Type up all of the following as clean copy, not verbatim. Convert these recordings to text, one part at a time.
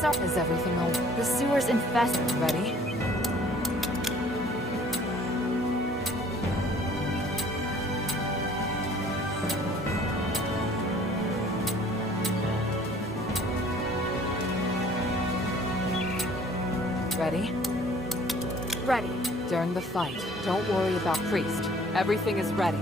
So, is everything all... The sewer's infested. Ready? Ready? Ready. During the fight, don't worry about Priest. Everything is ready.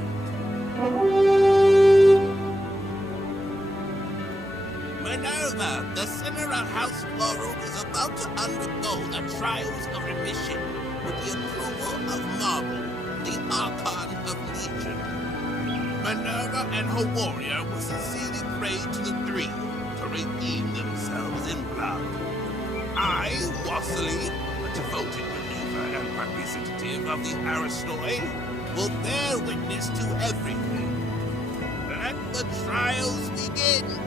Minerva, the sinner of House Laurel is about to undergo the trials of remission with the approval of Marble, the Archon of Legion. Minerva and her warrior will sincerely pray to the three to redeem themselves in blood. I, Wassily, a devoted believer and representative of the Aristoi, will bear witness to everything. Let the trials begin.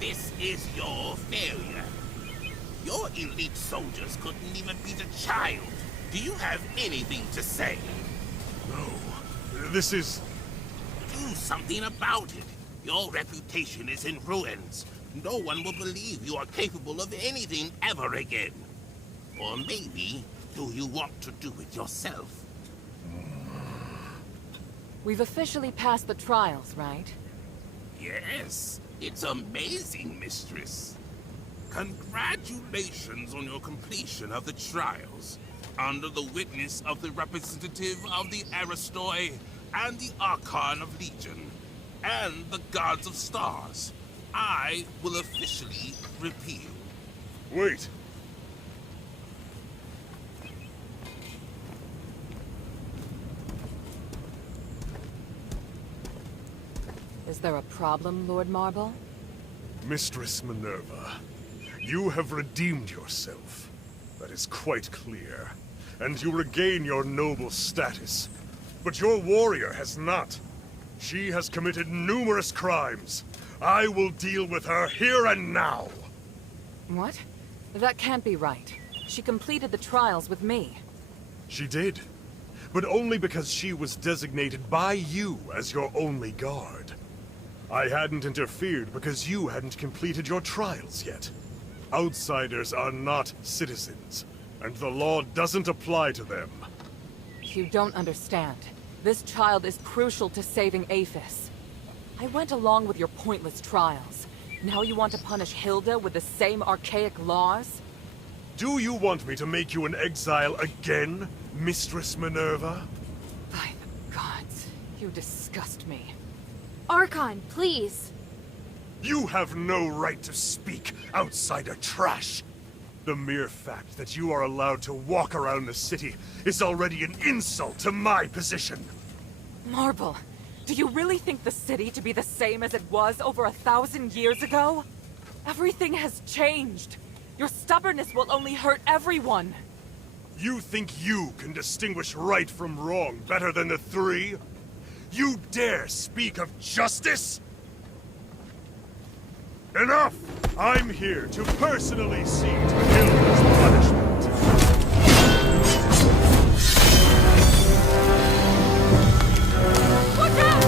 This is your failure. Your elite soldiers couldn't even beat a child. Do you have anything to say? No. This is... Do something about it. Your reputation is in ruins. No one will believe you are capable of anything ever again. Or maybe, do you want to do it yourself? We've officially passed the trials, right? Yes. It's amazing, mistress. Congratulations on your completion of the trials. Under the witness of the representative of the Aristoi and the Archon of Legion, and the Gods of Stars, I will officially repeal. Wait. Is there a problem, Lord Marble? Mistress Minerva, you have redeemed yourself. That is quite clear. And you regain your noble status. But your warrior has not. She has committed numerous crimes. I will deal with her here and now. What? That can't be right. She completed the trials with me. She did. But only because she was designated by you as your only guard. I hadn't interfered because you hadn't completed your trials yet. Outsiders are not citizens, and the law doesn't apply to them. You don't understand. This child is crucial to saving Aphis. I went along with your pointless trials. Now you want to punish Hilda with the same archaic laws? Do you want me to make you an exile again, Mistress Minerva? By the gods, you disgust me. Archon, please! You have no right to speak, outsider trash! The mere fact that you are allowed to walk around the city is already an insult to my position! Marble, do you really think the city to be the same as it was over 1,000 years ago? Everything has changed. Your stubbornness will only hurt everyone. You think you can distinguish right from wrong better than the three? You dare speak of justice? Enough! I'm here to personally see to Hilda's punishment. Watch out!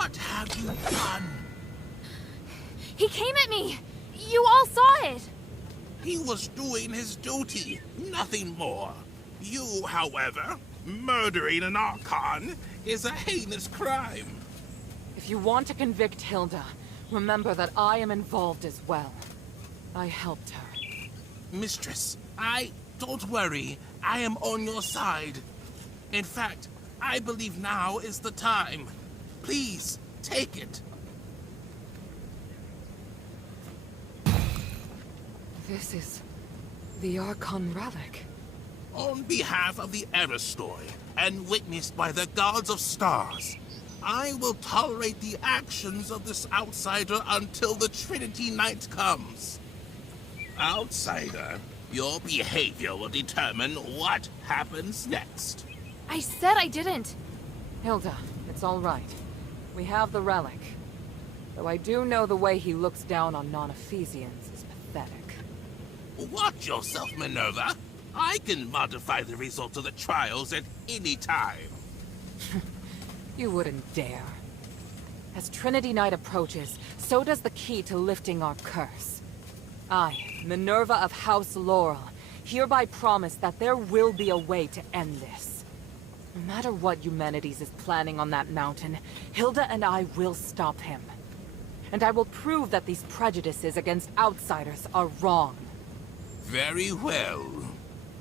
What have you done? He came at me! You all saw it! He was doing his duty, nothing more. You, however, murdering an Archon is a heinous crime. If you want to convict Hilda, remember that I am involved as well. I helped her. Mistress, don't worry. I am on your side. In fact, I believe now is the time. Please, take it. This is the Archon relic. On behalf of the Aristoi, and witnessed by the gods of stars, I will tolerate the actions of this outsider until the Trinity Night comes. Outsider, your behavior will determine what happens next. I said I didn't. Hilda, it's all right. We have the relic. Though I do know the way he looks down on non-Ephesians is pathetic. Watch yourself, Minerva. I can modify the results of the trials at any time. You wouldn't dare. As Trinity Night approaches, so does the key to lifting our curse. I, Minerva of House Laurel, hereby promise that there will be a way to end this. No matter what Eumenides is planning on that mountain, Hilda and I will stop him. And I will prove that these prejudices against outsiders are wrong. Very well.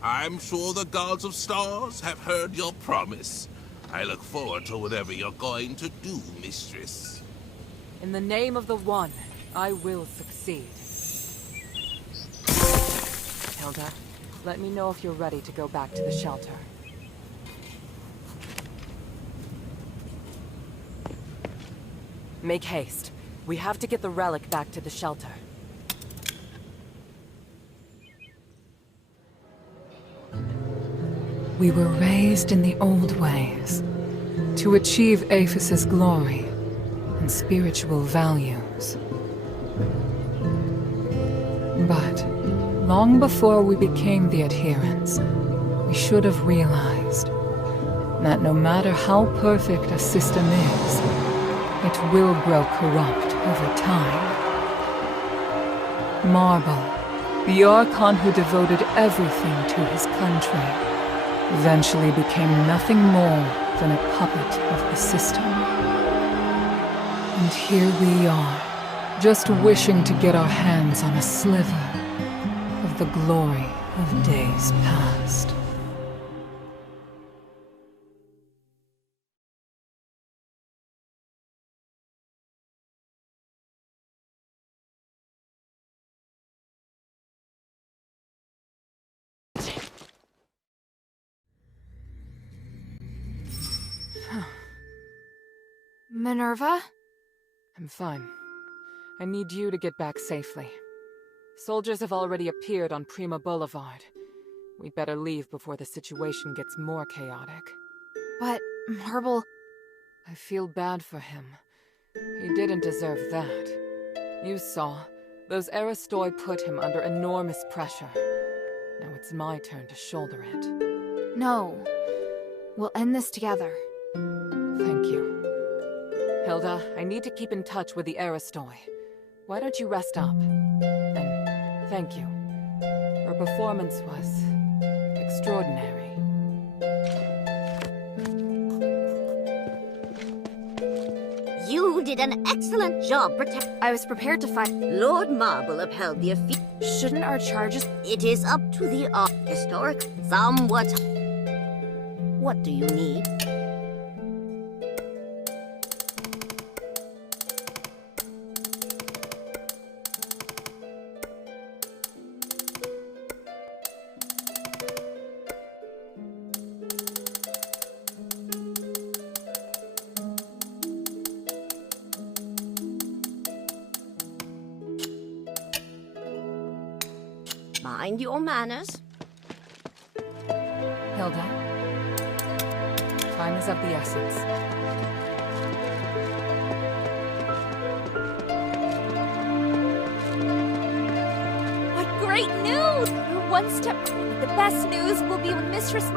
I'm sure the gods of stars have heard your promise. I look forward to whatever you're going to do, mistress. In the name of the One, I will succeed. Hilda, let me know if you're ready to go back to the shelter. Make haste. We have to get the relic back to the shelter. We were raised in the old ways, to achieve Aphis' glory and spiritual values. But long before we became the adherents, we should have realized that no matter how perfect a system is, it will grow corrupt over time. Marble, the Archon who devoted everything to his country, eventually became nothing more than a puppet of the system. And here we are, just wishing to get our hands on a sliver of the glory of days past. Minerva? I'm fine. I need you to get back safely. Soldiers have already appeared on Prima Boulevard. We'd better leave before the situation gets more chaotic. But Marble... I feel bad for him. He didn't deserve that. You saw. Those Aristoi put him under enormous pressure. Now it's my turn to shoulder it. No. We'll end this together. Thank you. Hilda, I need to keep in touch with the Aristoi. Why don't you rest up? And thank you. Your performance was extraordinary. You did an excellent job I was prepared to fight. Lord Marble upheld the Shouldn't our charges... It is up to the historic somewhat. What do you need? Mind your manners. Hilda, time is of the essence. What great news! We're one step... The best news will be when Mistress...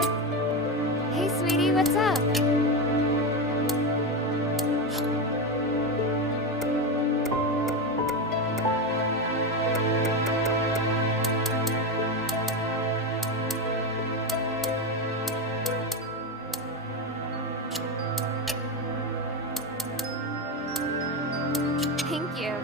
Hey, sweetie, what's up? Thank you.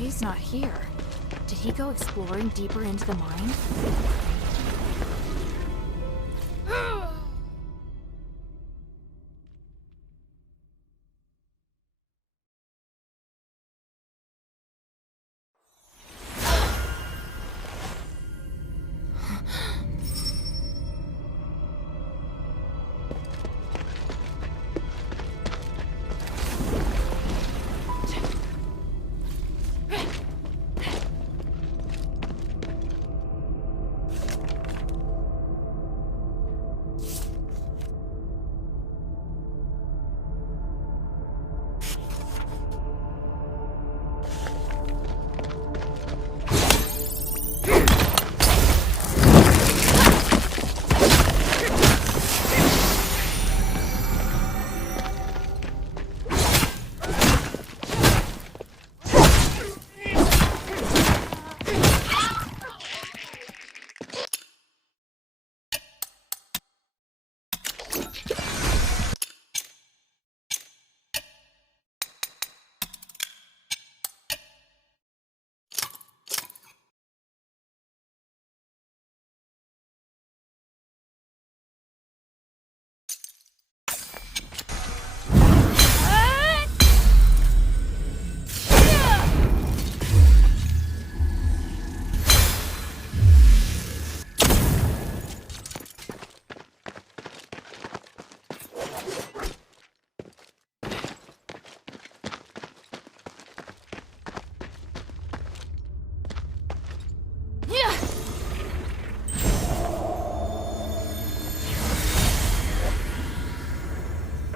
Shay's not here. Did he go exploring deeper into the mine?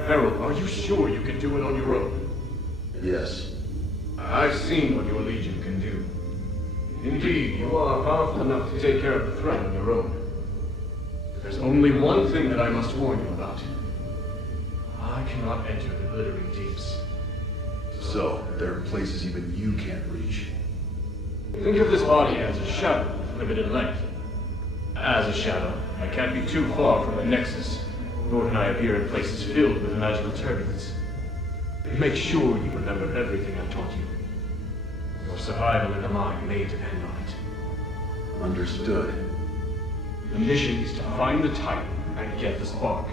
Harold, are you sure you can do it on your own? Yes. I've seen what your Legion can do. Indeed, you are powerful enough to take care of the threat on your own. There's only one thing that I must warn you about. I cannot enter the glittering deeps. So, there are places even you can't reach. Think of this body as a shadow with limited length. As a shadow, I can't be too far from the Nexus, nor can I appear in places filled with magical turbulence. Make sure you remember everything I've taught you. Your survival in the mine may depend on it. Understood. The mission is to find the Titan and get the spark.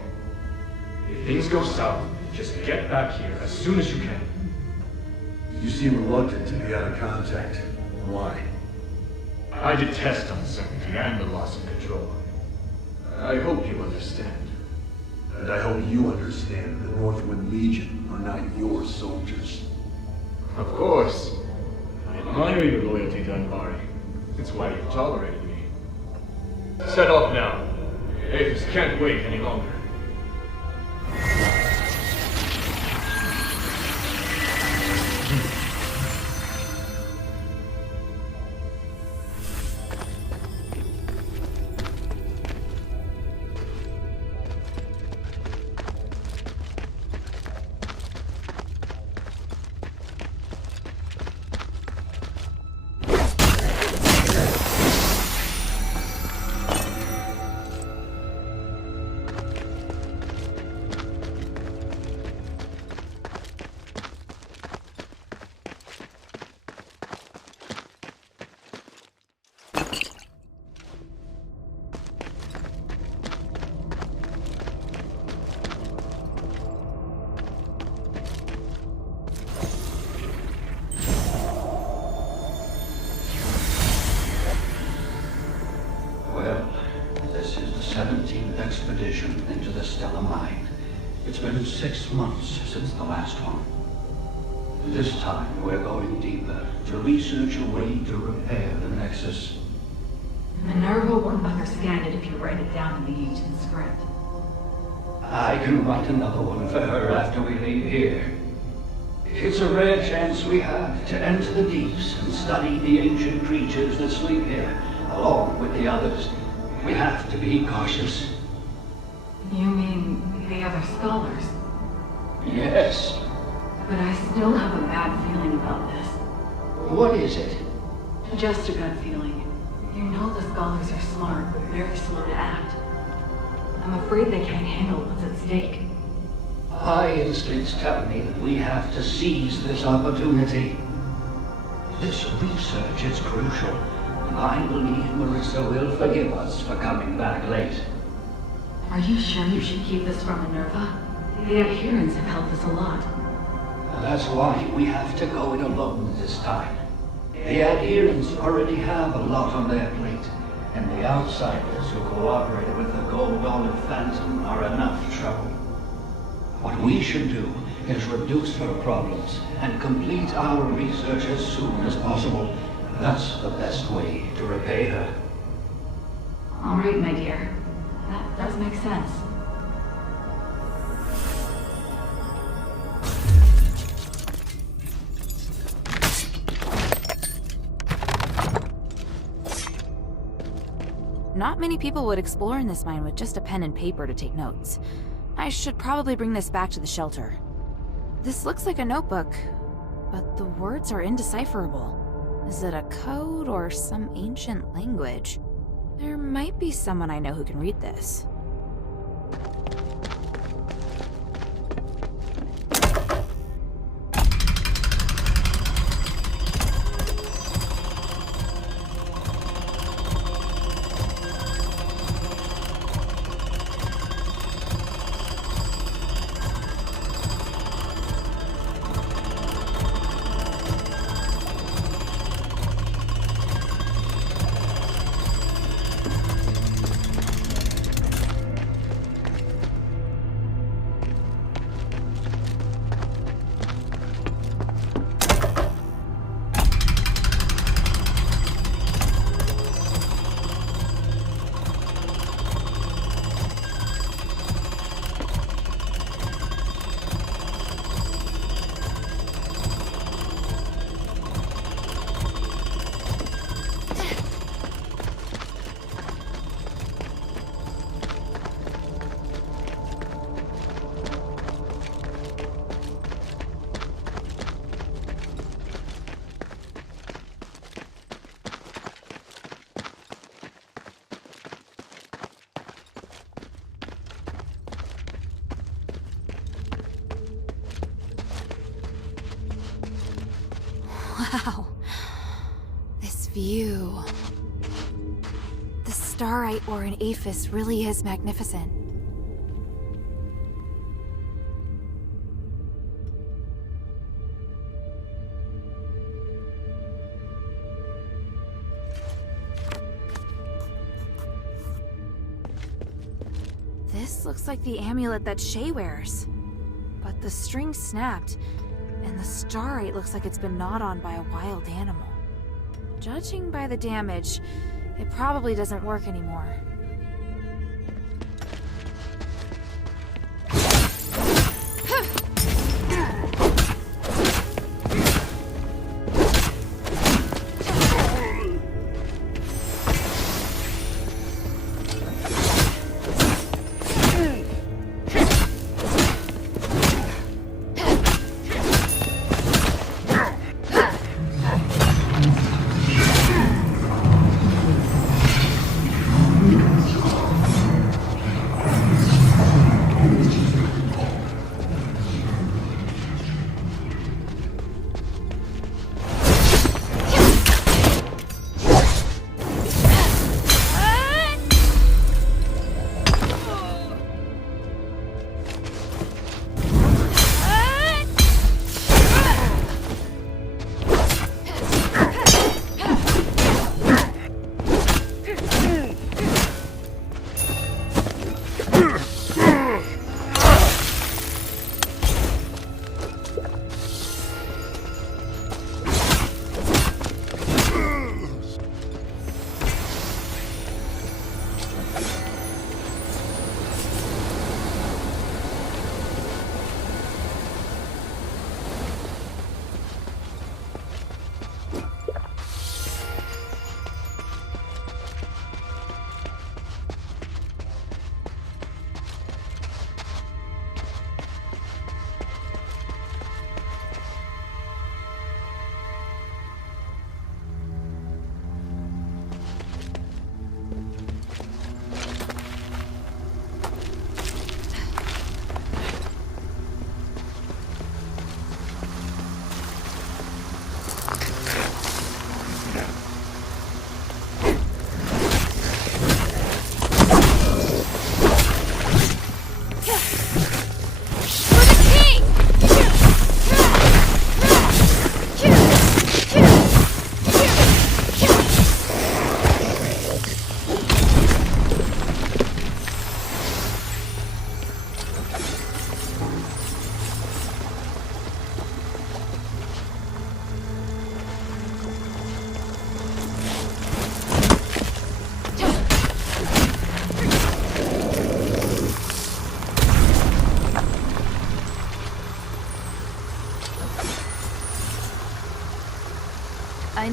If things go south, just get back here as soon as you can. You seem reluctant to be out of contact. Why? I detest uncertainty and the loss of control. I hope you understand. And I hope you understand the Northwind Legion are not your soldiers. Of course. I admire your loyalty to Anvari. It's why you've tolerated me. Set off now. Avis can't wait any longer. Expedition into the Stella Mine. It's been 6 months since the last one. This time we're going deeper to research a way to repair the Nexus. understand it if you write it down in the ancient script. I can write another one for her after we leave here. It's a rare chance we have to enter the deeps and study the ancient creatures that sleep here, along with the others. We have to be cautious. You mean the other scholars? Yes. But I still have a bad feeling about this. What is it? Just a gut feeling. You know the scholars are smart, but very slow to act. I'm afraid they can't handle what's at stake. My instincts tell me that we have to seize this opportunity. This research is crucial, and I believe Marissa will forgive us for coming back late. Are you sure you should keep this from Minerva? The adherents have helped us a lot. That's why we have to go it alone this time. The adherents already have a lot on their plate, and the outsiders who cooperated with the Gold Olive Phantom are enough trouble. What we should do is reduce her problems and complete our research as soon as possible. That's the best way to repay her. All right, my dear. That does make sense. Not many people would explore in this mine with just a pen and paper to take notes. I should probably bring this back to the shelter. This looks like a notebook, but the words are indecipherable. Is it a code or some ancient language? There might be someone I know who can read this. Wow. This view. The starite ore in Aphis really is magnificent. This looks like the amulet that Shay wears. But the string snapped, and the starite looks like it's been gnawed on by a wild animal. Judging by the damage, it probably doesn't work anymore.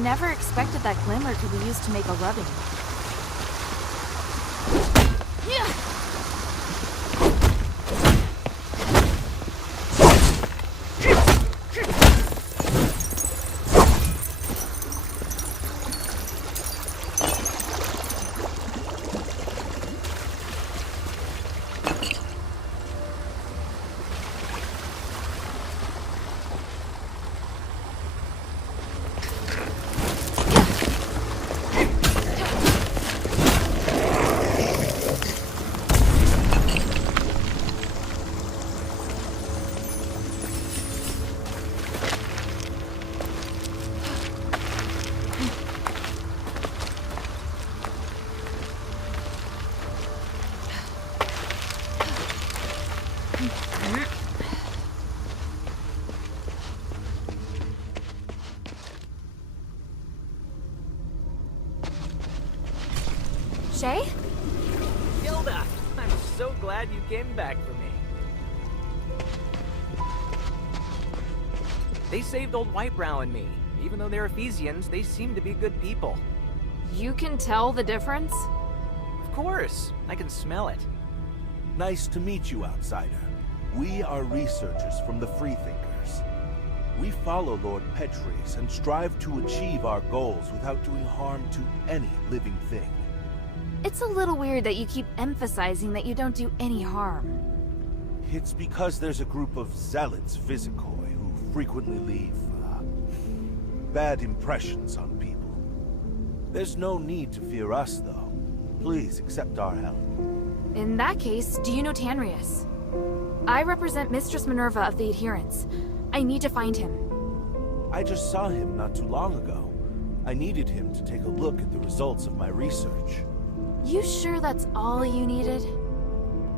never expected that glimmer could be used to make a rubbing. Shay? Hilda! I'm so glad you came back for me. They saved old Whitebrow and me. Even though they're Ephesians, they seem to be good people. You can tell the difference? Of course. I can smell it. Nice to meet you, outsider. We are researchers from the Freethinkers. We follow Lord Petres and strive to achieve our goals without doing harm to any living thing. It's a little weird that you keep emphasizing that you don't do any harm. It's because there's a group of zealots Vizikoi who frequently leave bad impressions on people. There's no need to fear us, though. Please accept our help. In that case, do you know Tanrius? I represent Mistress Minerva of the Adherents. I need to find him. I just saw him not too long ago. I needed him to take a look at the results of my research. You sure that's all you needed?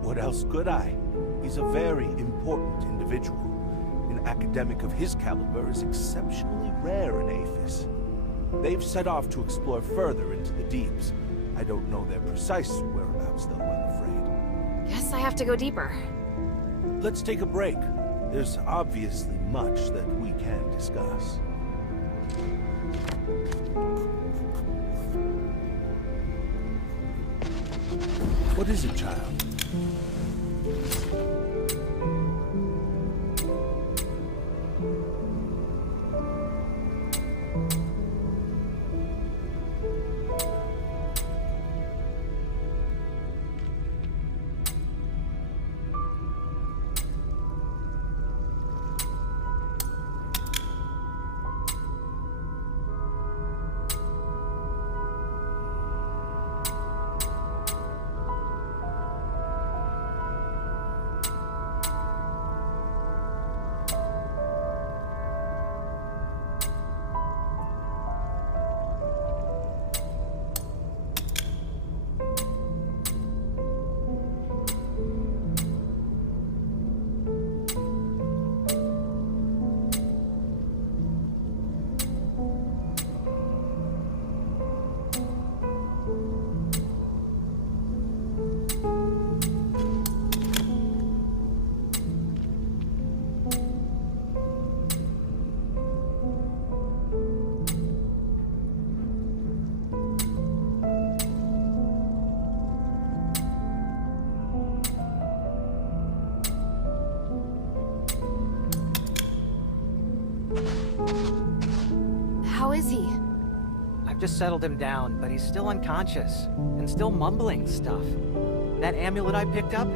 What else could I? He's a very important individual. An academic of his caliber is exceptionally rare in Aphis. They've set off to explore further into the deeps. I don't know their precise whereabouts, though, I'm afraid. Guess I have to go deeper. Let's take a break. There's obviously much that we can discuss. What is it, child? How is he? I've just settled him down, but he's still unconscious, and still mumbling stuff. That amulet I picked up?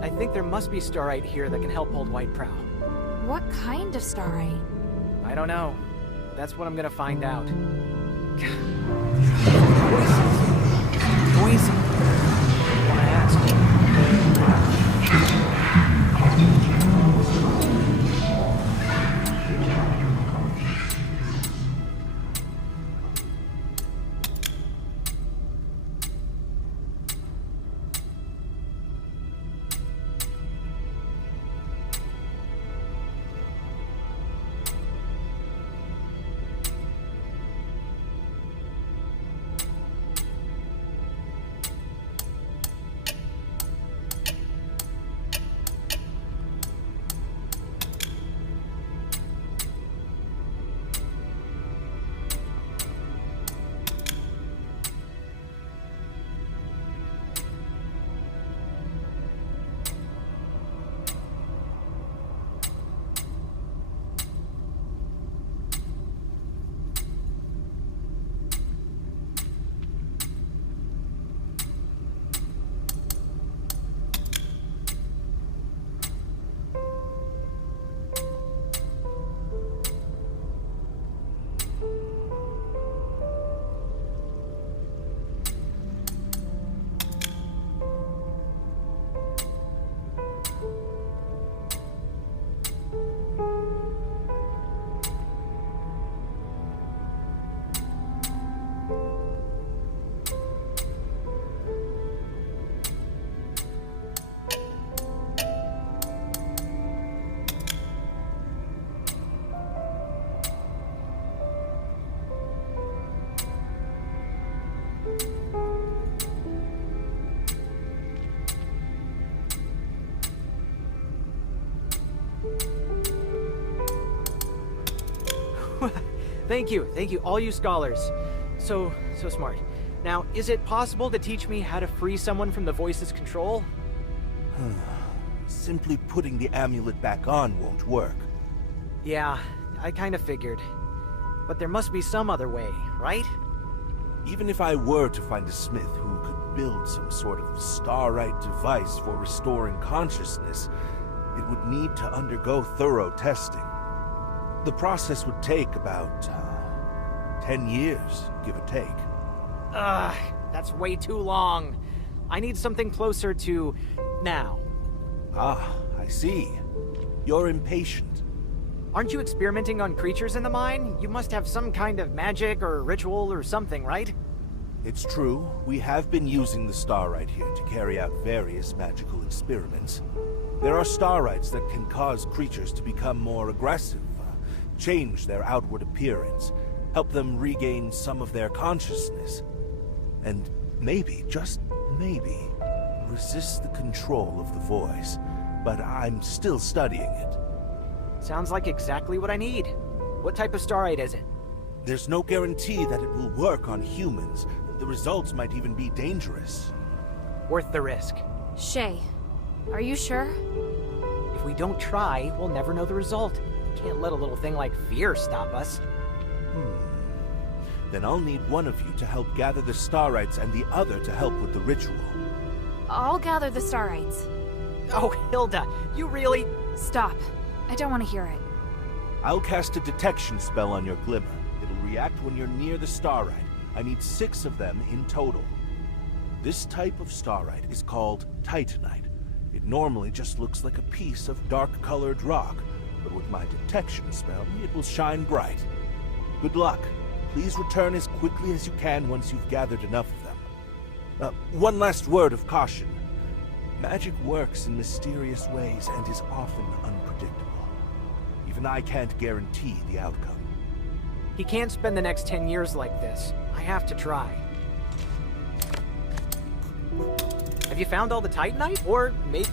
I think there must be starite here that can help old Whitebrow. What kind of starite? I don't know. That's what I'm gonna find out. Voices! I wanna ask. Thank you, all you scholars. So smart. Now, is it possible to teach me how to free someone from the voice's control? Simply putting the amulet back on won't work. Yeah, I kind of figured. But there must be some other way, right? Even if I were to find a smith who could build some sort of starite device for restoring consciousness, it would need to undergo thorough testing. The process would take about 10 years, give or take. That's way too long. I need something closer to now. Ah, I see. You're impatient. Aren't you experimenting on creatures in the mine? You must have some kind of magic or ritual or something, right? It's true. We have been using the starite here to carry out various magical experiments. There are starites that can cause creatures to become more aggressive, change their outward appearance, help them regain some of their consciousness, and maybe, just maybe, resist the control of the voice. But I'm still studying it. Sounds like exactly what I need. What type of starite is it? There's no guarantee that it will work on humans. The results might even be dangerous. Worth the risk. Shay, are you sure? If we don't try, we'll never know the result. Can't let a little thing like fear stop us. Then I'll need one of you to help gather the starites and the other to help with the ritual. I'll gather the starites. Oh, Hilda, you really... Stop. I don't want to hear it. I'll cast a detection spell on your glimmer. It'll react when you're near the starite. I need 6 of them in total. This type of starite is called titanite. It normally just looks like a piece of dark-colored rock, but with my detection spell, it will shine bright. Good luck. Please return as quickly as you can once you've gathered enough of them. One last word of caution. Magic works in mysterious ways and is often unpredictable. Even I can't guarantee the outcome. He can't spend the next 10 years like this. I have to try. Have you found all the titanite? Or maybe...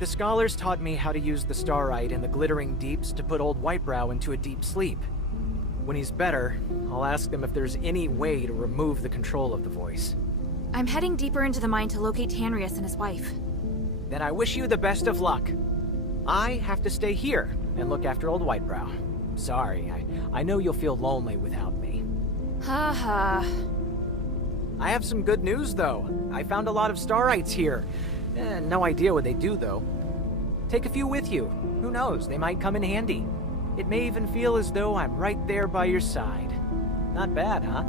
The scholars taught me how to use the starite in the glittering deeps to put old Whitebrow into a deep sleep. When he's better, I'll ask them if there's any way to remove the control of the voice. I'm heading deeper into the mine to locate Tanrius and his wife. Then I wish you the best of luck. I have to stay here and look after old Whitebrow. Sorry, I know you'll feel lonely without me. Ha. I have some good news, though. I found a lot of starites here. No idea what they do, though. Take a few with you. Who knows, they might come in handy. It may even feel as though I'm right there by your side. Not bad, huh?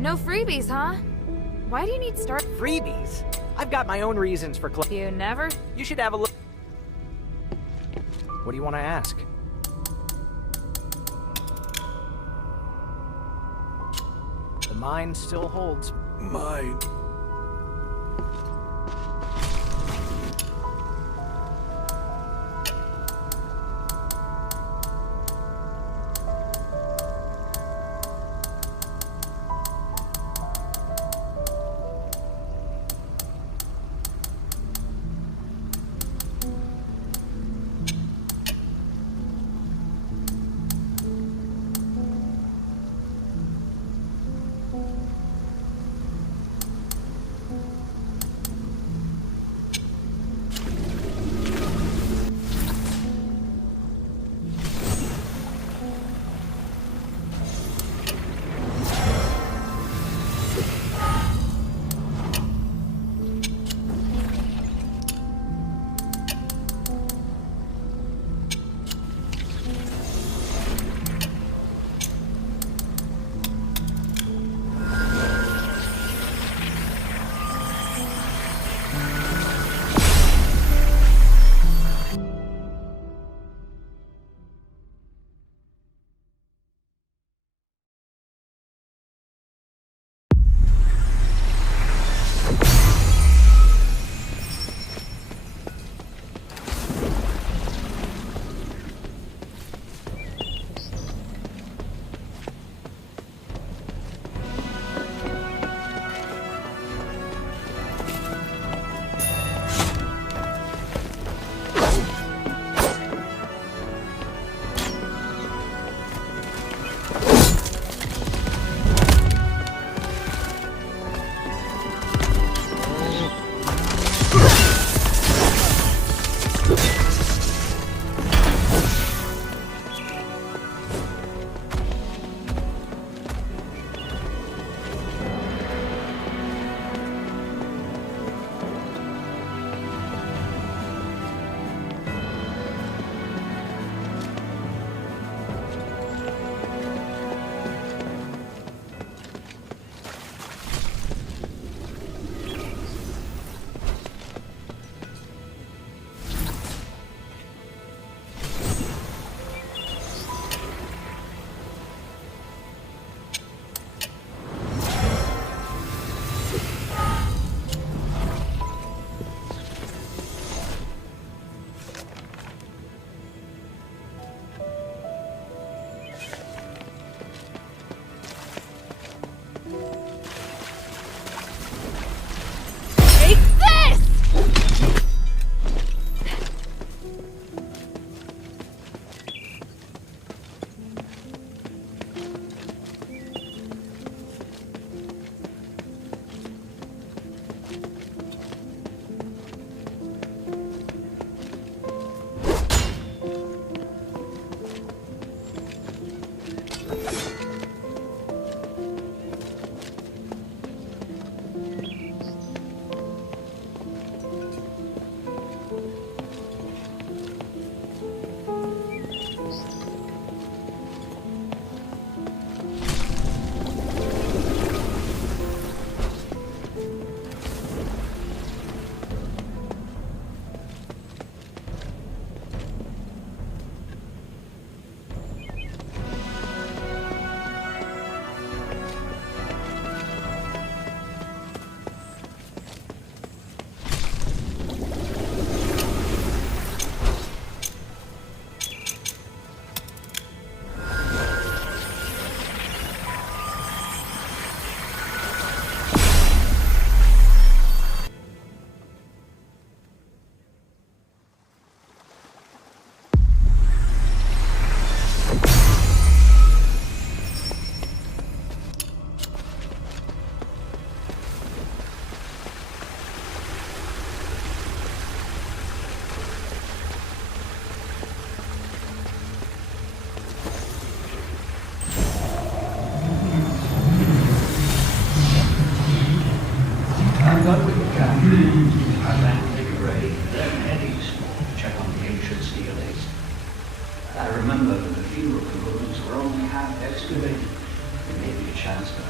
No freebies, huh? Why do you need freebies? I've got my own reasons for You never... You should have a look. What do you want to ask? The mine still holds. Mine.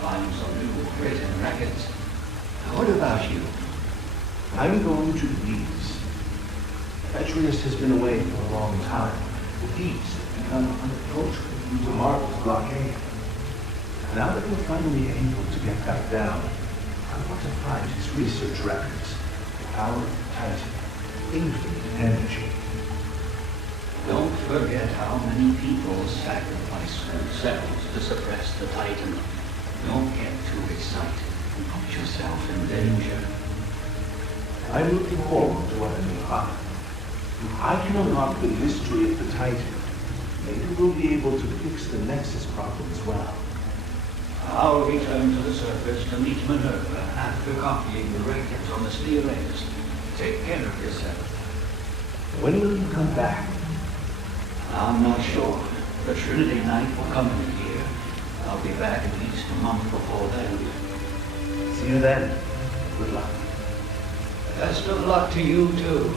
find some new written records. What about you? I'm going to the Deeps. Asterigos has been away for a long time. The Deeps have become unapproachable due to Marvel's blockade. Now that we're finally able to get back down, I want to find his research records. The power of Titan, infinite energy. Don't forget how many people sacrifice themselves to suppress the Titan. Don't get too excited and put yourself in danger. I'm looking forward to what I may find. If I can unlock the mystery of the Titan, maybe we'll be able to fix the Nexus problem as well. I'll return to the surface to meet Minerva after copying the records on the Asterigos. Take care of yourself. When will you come back? I'm not sure. The Trinity Night will come in a year. I'll be back at least a month before then. See you then. Good luck. Best of luck to you, too.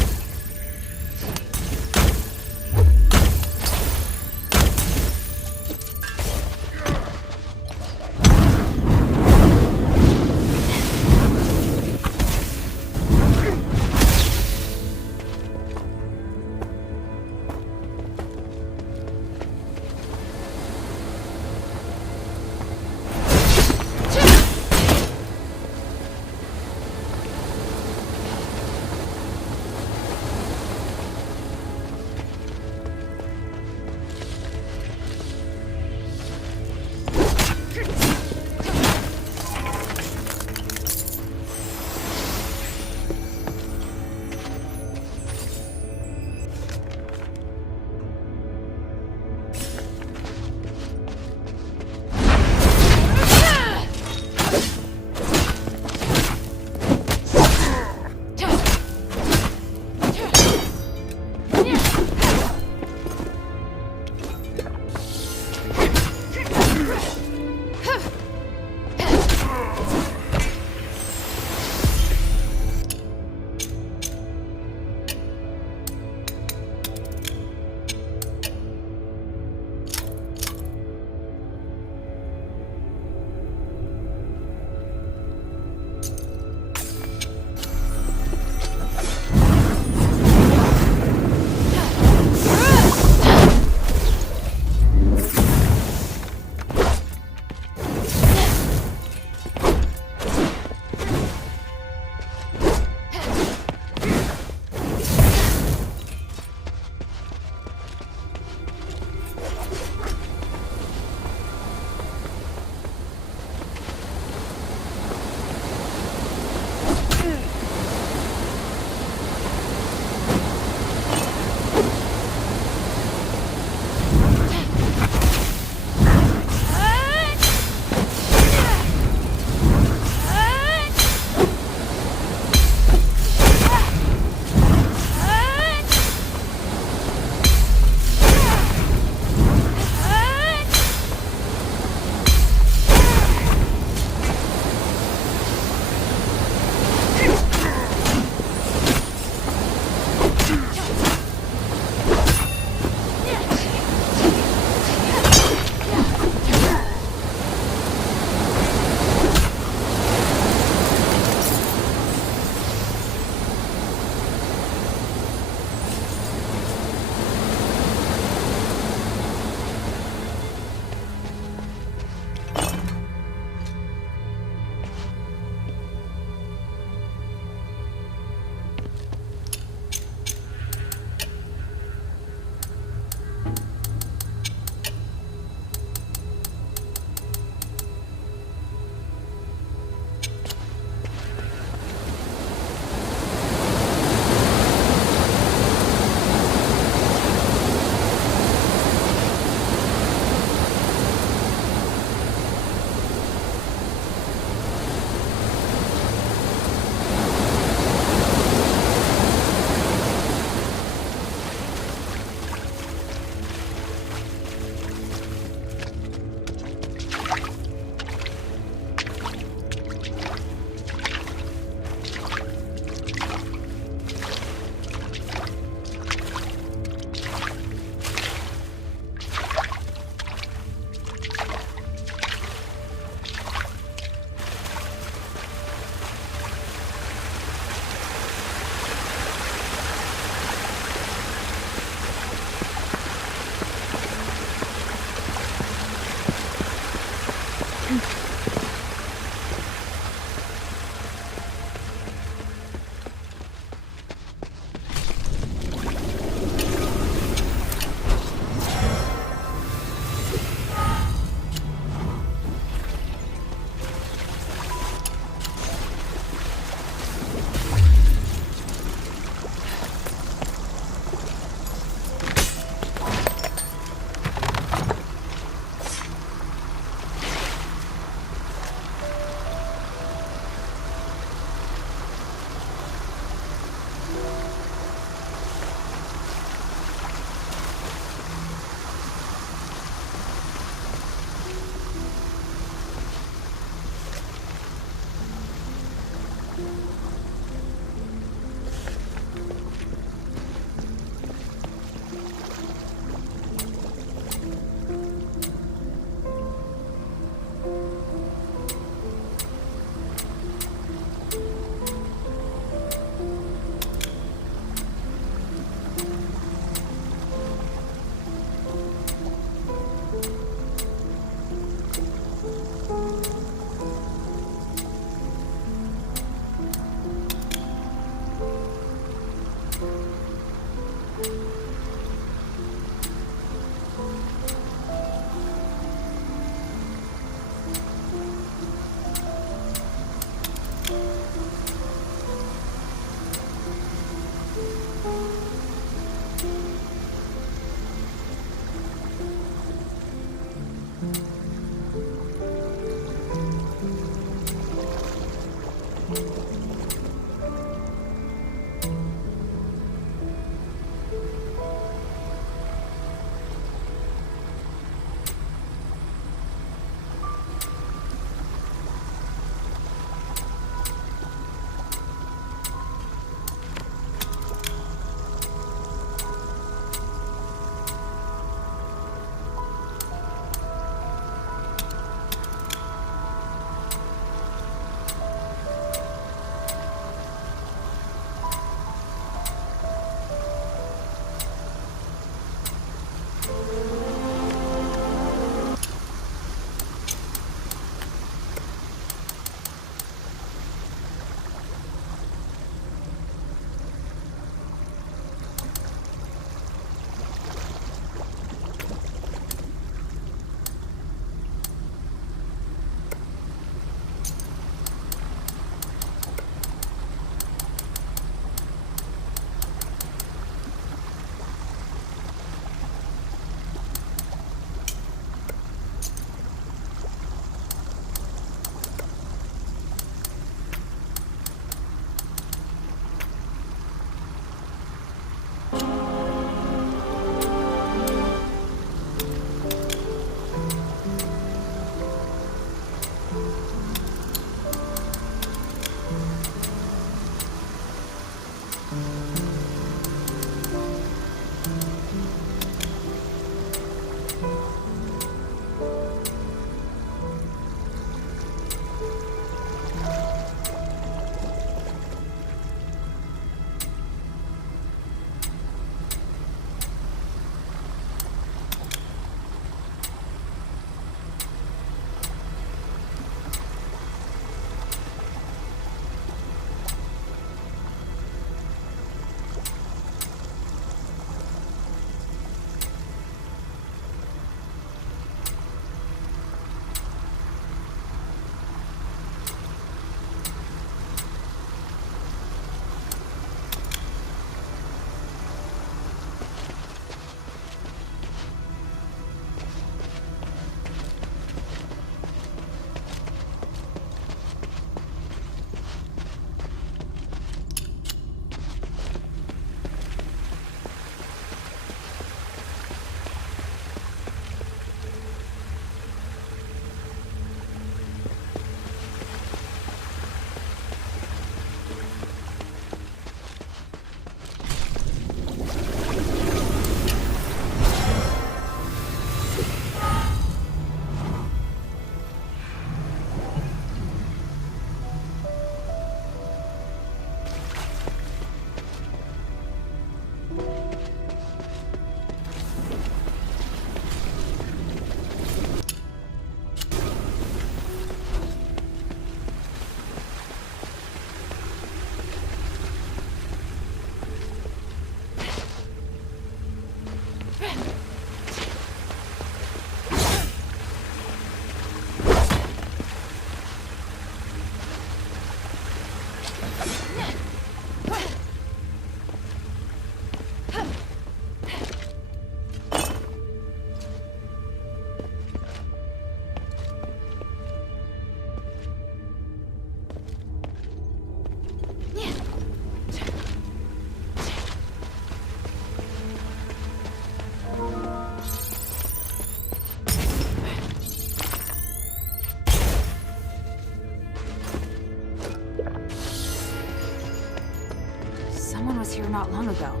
Someone was here not long ago.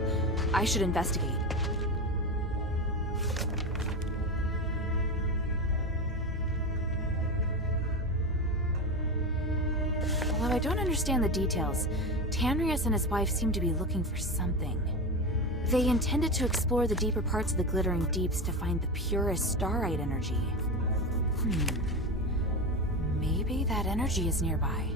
I should investigate. Although I don't understand the details, Tanrius and his wife seem to be looking for something. They intended to explore the deeper parts of the glittering deeps to find the purest starite energy. Maybe that energy is nearby.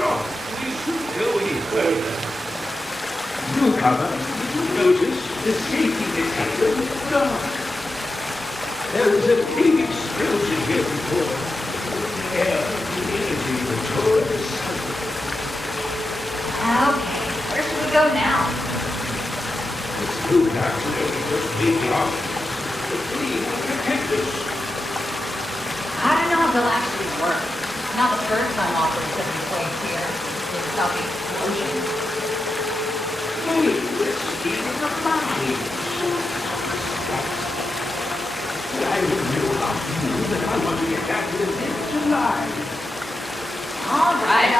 stop. We should go any further. Newcomer, did you notice the safety detector was dark? There was a big explosion here before. The air, the energy was all of a sudden. Okay, where should we go now? This food accident just made off. The tree will protect us. I don't know if it'll actually work. It's not the first time operators have been placed here. Without the explosion. Hey, let's keep it in mind. I will know how to use it. I want to get back to the next alive. All right.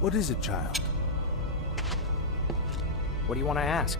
What is it, child? What do you want to ask?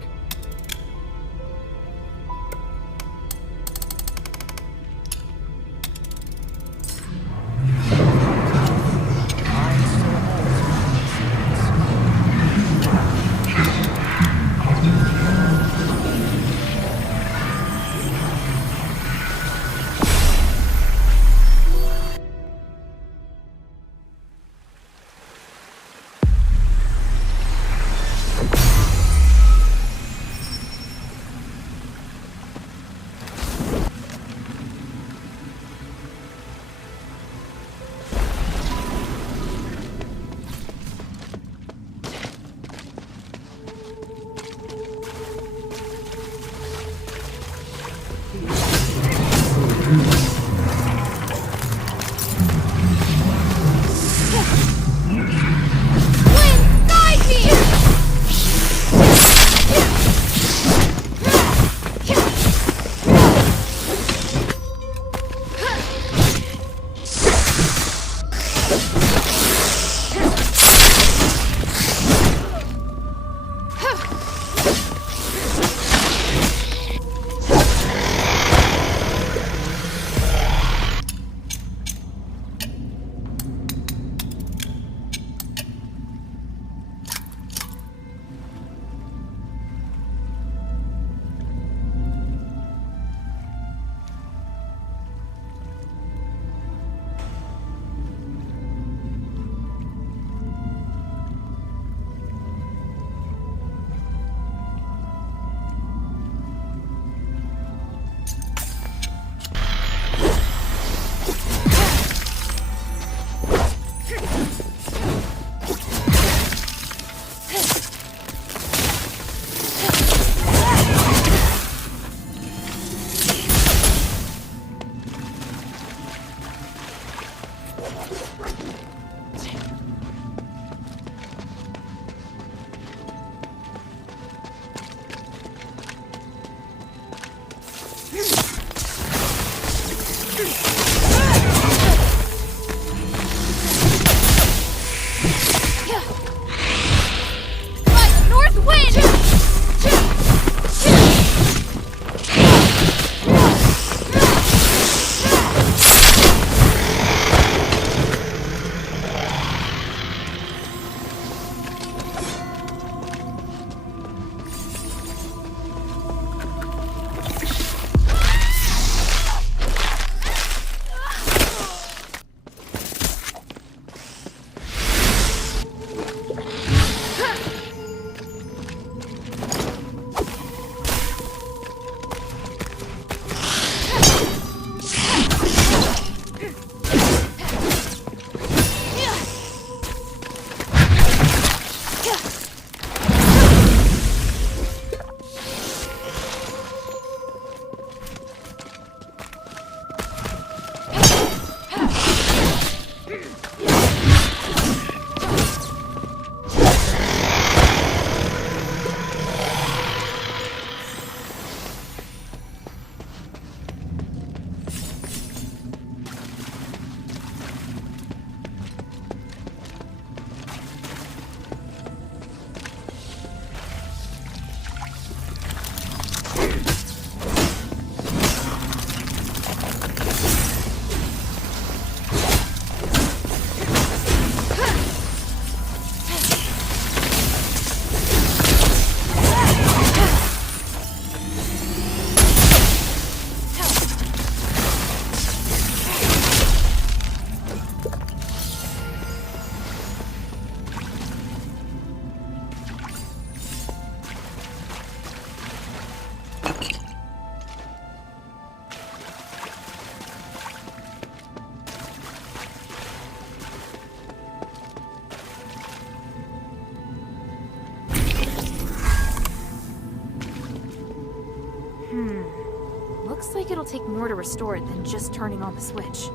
Looks like it'll take more to restore it than just turning on the switch.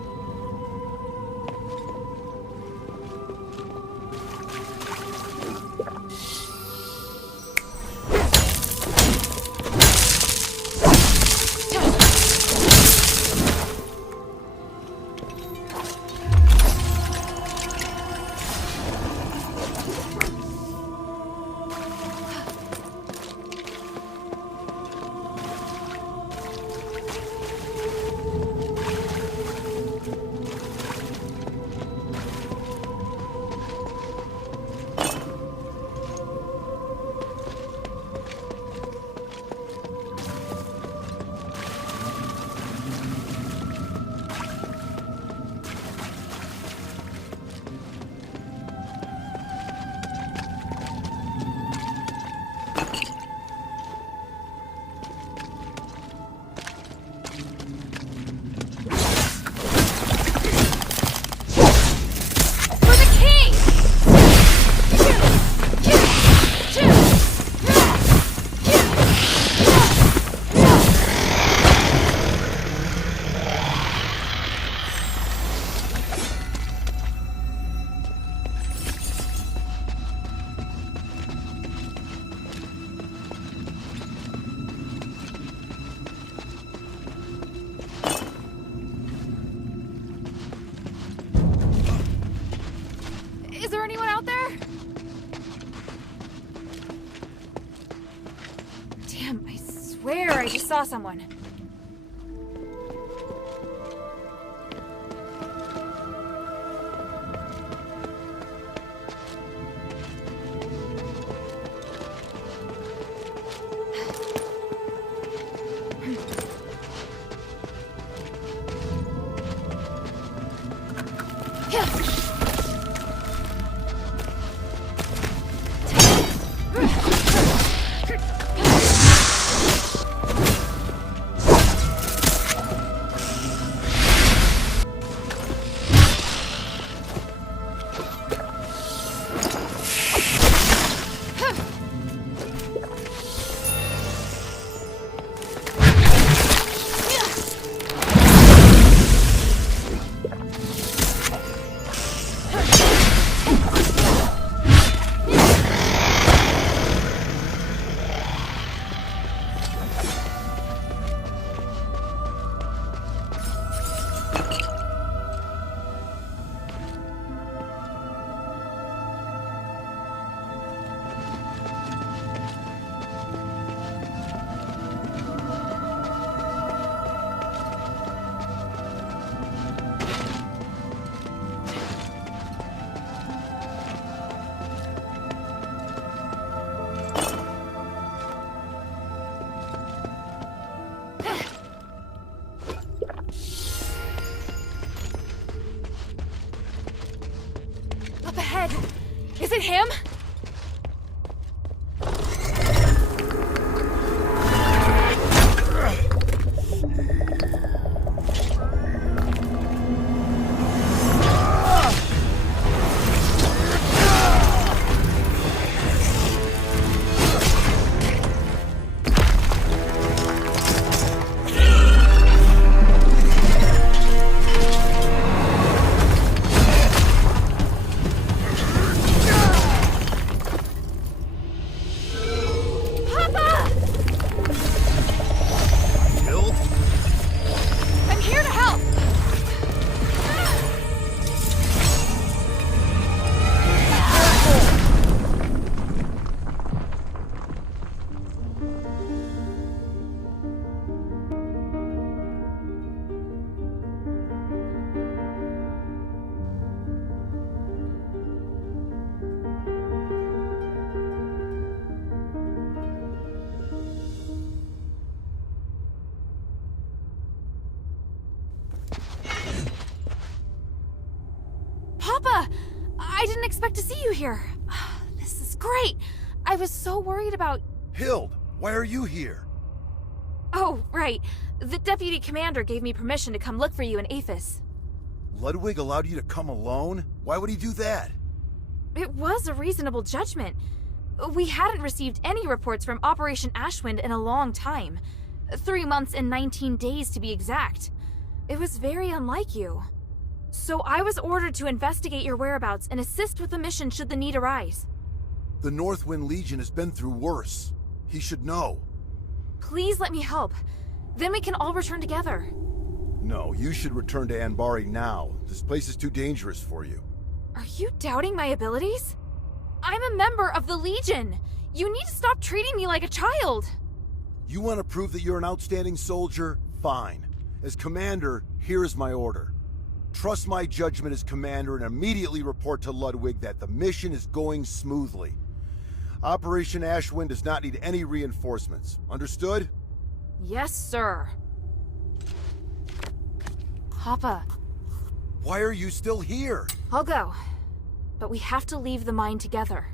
there anyone out there? Damn, I swear I just saw someone. Up ahead. Is it him? Papa! I didn't expect to see you here. This is great. I was so worried about... Hild, why are you here? Oh, right. The deputy commander gave me permission to come look for you in Aphis. Ludwig allowed you to come alone? Why would he do that? It was a reasonable judgment. We hadn't received any reports from Operation Ashwind in a long time. 3 months and 19 days to be exact. It was very unlike you. So I was ordered to investigate your whereabouts and assist with the mission should the need arise. The Northwind Legion has been through worse. He should know. Please let me help. Then we can all return together. No, you should return to Anbari now. This place is too dangerous for you. Are you doubting my abilities? I'm a member of the Legion. You need to stop treating me like a child. You want to prove that you're an outstanding soldier? Fine. As commander, here is my order. Trust my judgment as commander and immediately report to Ludwig that the mission is going smoothly. Operation Ashwind does not need any reinforcements. Understood? Yes, sir. Papa. Why are you still here? I'll go. But we have to leave the mine together.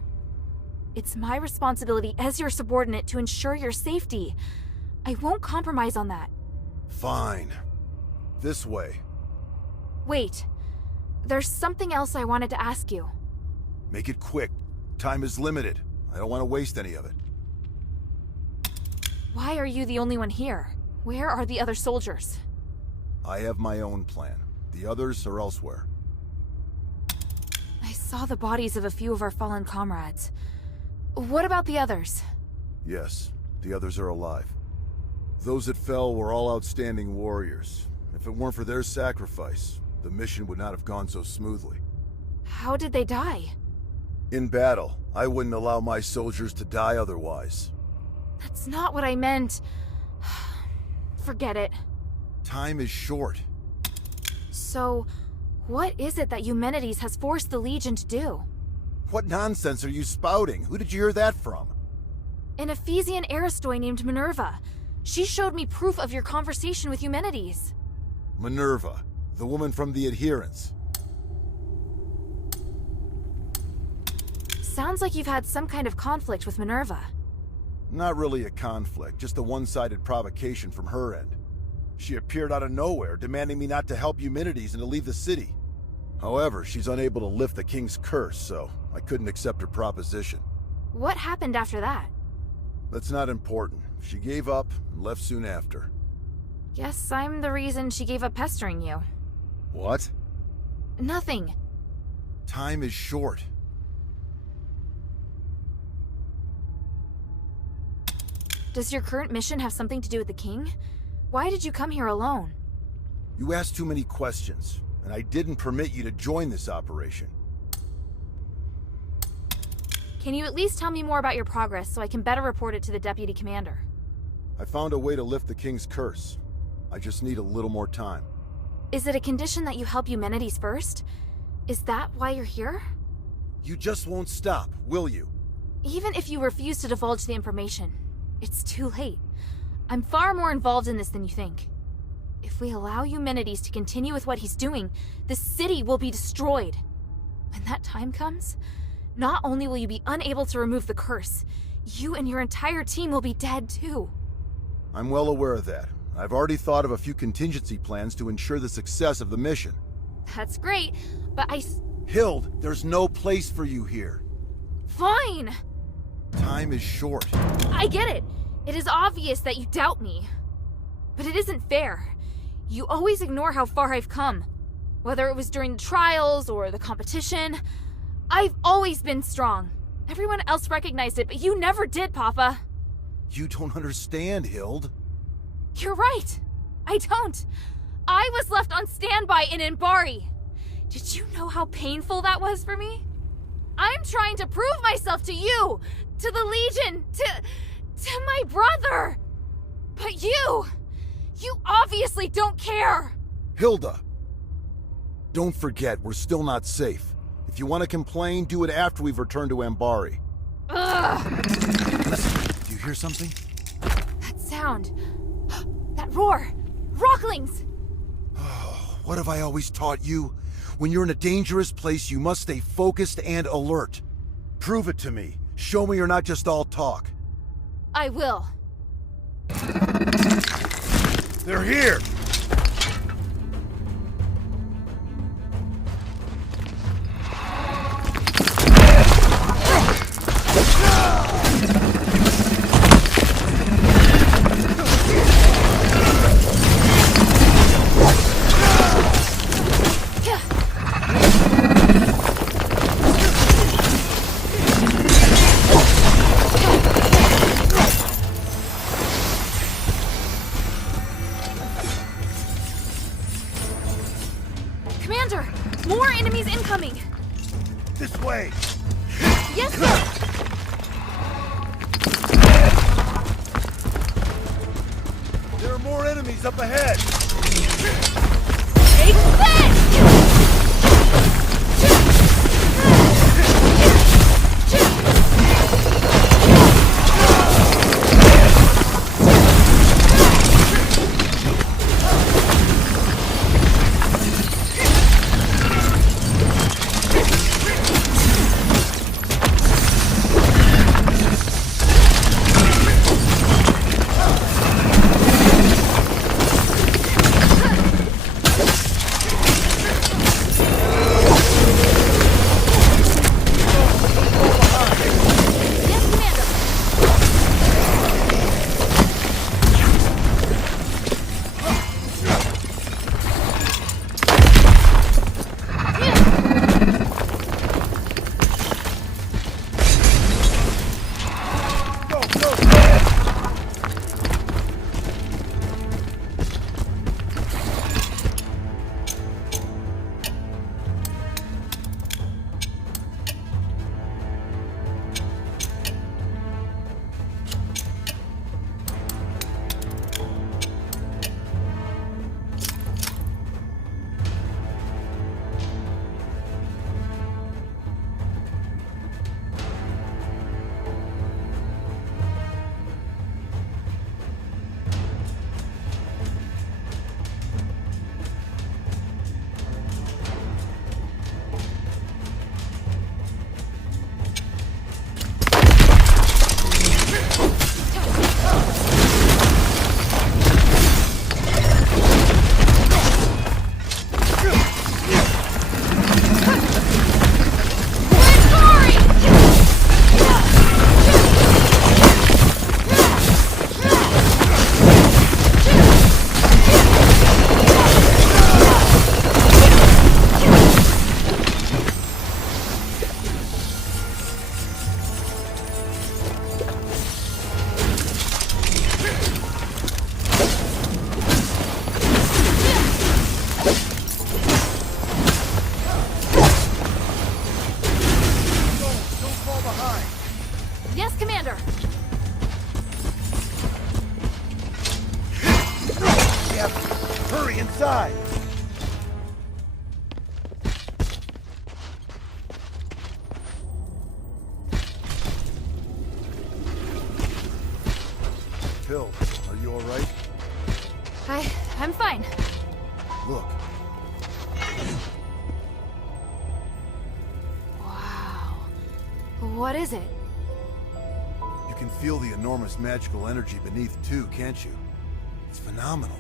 It's my responsibility as your subordinate to ensure your safety. I won't compromise on that. Fine. This way. Wait. There's something else I wanted to ask you. Make it quick. Time is limited. I don't want to waste any of it. Why are you the only one here? Where are the other soldiers? I have my own plan. The others are elsewhere. I saw the bodies of a few of our fallen comrades. What about the others? Yes, the others are alive. Those that fell were all outstanding warriors. If it weren't for their sacrifice, the mission would not have gone so smoothly. How did they die? In battle, I wouldn't allow my soldiers to die otherwise. That's not what I meant. Forget it. Time is short. So, what is it that Eumenides has forced the Legion to do? What nonsense are you spouting? Who did you hear that from? An Ephesian Aristoi named Minerva. She showed me proof of your conversation with Eumenides. Minerva, the woman from the Adherents. Sounds like you've had some kind of conflict with Minerva. Not really a conflict, just a one-sided provocation from her end. She appeared out of nowhere, demanding me not to help Eumenides and to leave the city. However, she's unable to lift the king's curse, so I couldn't accept her proposition. What happened after that? That's not important. She gave up and left soon after. Guess I'm the reason she gave up pestering you. What? Nothing. Time is short. Does your current mission have something to do with the king? Why did you come here alone? You asked too many questions, and I didn't permit you to join this operation. Can you at least tell me more about your progress so I can better report it to the deputy commander? I found a way to lift the king's curse. I just need a little more time. Is it a condition that you help Eumenides first? Is that why you're here? You just won't stop, will you? Even if you refuse to divulge the information, it's too late. I'm far more involved in this than you think. If we allow Eumenides to continue with what he's doing, the city will be destroyed. When that time comes, not only will you be unable to remove the curse, you and your entire team will be dead too. I'm well aware of that. I've already thought of a few contingency plans to ensure the success of the mission. That's great, but Hild, there's no place for you here. Fine! Time is short. I get it. It is obvious that you doubt me. But it isn't fair. You always ignore how far I've come. Whether it was during the trials or the competition, I've always been strong. Everyone else recognized it, but you never did, Papa. You don't understand, Hild. You're right. I don't. I was left on standby in Anbari. Did you know how painful that was for me? I'm trying to prove myself to you, to the Legion, to my brother. But you obviously don't care. Hilda, don't forget, we're still not safe. If you want to complain, do it after we've returned to Anbari. Ugh. Listen, do you hear something? That sound. That roar. Rocklings! Oh, what have I always taught you? When you're in a dangerous place, you must stay focused and alert. Prove it to me. Show me you're not just all talk. I will. They're here! Commander! More enemies incoming! This way! Yes, sir! There are more enemies up ahead! Take this! Inside! Hill, are you alright? I'm fine. Look. Wow. What is it? You can feel the enormous magical energy beneath too, can't you? It's phenomenal.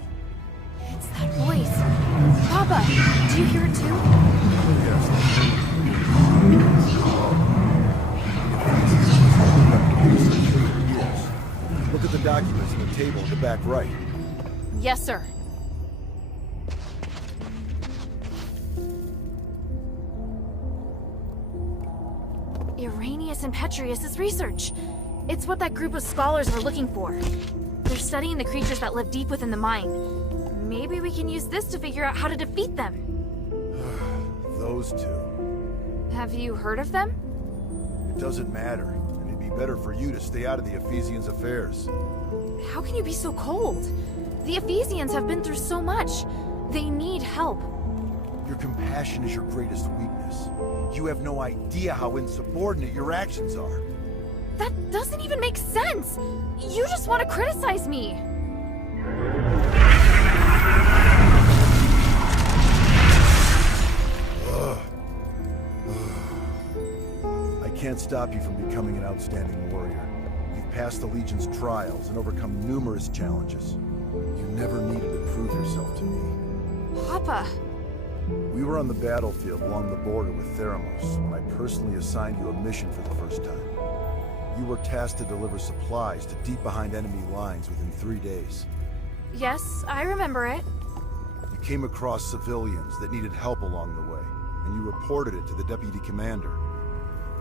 It's that voice. Papa, do you hear it too? Yes. Look at the documents in the table in the back right. Yes, sir. Irenaeus and Petrius' research. It's what that group of scholars were looking for. They're studying the creatures that live deep within the mine. Maybe we can use this to figure out how to defeat them. Those two. Have you heard of them? It doesn't matter, and it'd be better for you to stay out of the Ephesians' affairs. How can you be so cold? The Ephesians have been through so much. They need help. Your compassion is your greatest weakness. You have no idea how insubordinate your actions are. That doesn't even make sense! You just want to criticize me! I can't stop you from becoming an outstanding warrior. You've passed the Legion's trials and overcome numerous challenges. You never needed to prove yourself to me. Papa! We were on the battlefield along the border with Theramos when I personally assigned you a mission for the first time. You were tasked to deliver supplies to deep behind enemy lines within 3 days. Yes, I remember it. You came across civilians that needed help along the way, and you reported it to the deputy commander.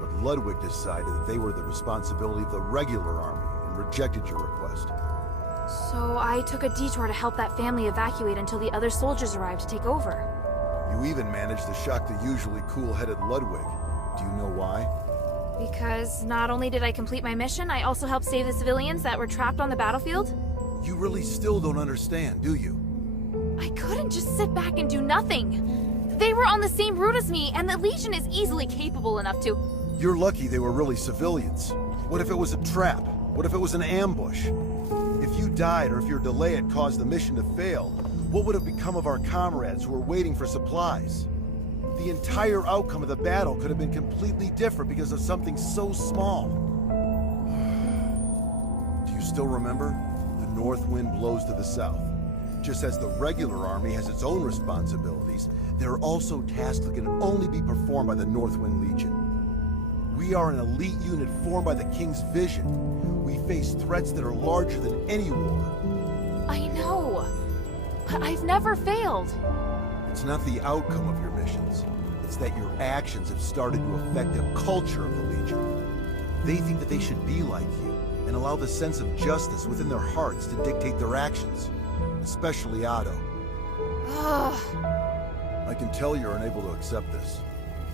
But Ludwig decided that they were the responsibility of the regular army and rejected your request. So I took a detour to help that family evacuate until the other soldiers arrived to take over. You even managed to shock the usually cool-headed Ludwig. Do you know why? Because not only did I complete my mission, I also helped save the civilians that were trapped on the battlefield. You really still don't understand, do you? I couldn't just sit back and do nothing. They were on the same route as me, and the Legion is easily capable enough to... You're lucky they were really civilians. What if it was a trap? What if it was an ambush? If you died or if your delay had caused the mission to fail, what would have become of our comrades who were waiting for supplies? The entire outcome of the battle could have been completely different because of something so small. Do you still remember? The north wind blows to the south. Just as the regular army has its own responsibilities, there are also tasks that can only be performed by the Northwind Legion. We are an elite unit formed by the King's vision. We face threats that are larger than any war. I know, but I've never failed. It's not the outcome of your missions. It's that your actions have started to affect the culture of the Legion. They think that they should be like you, and allow the sense of justice within their hearts to dictate their actions. Especially Otto. I can tell you're unable to accept this.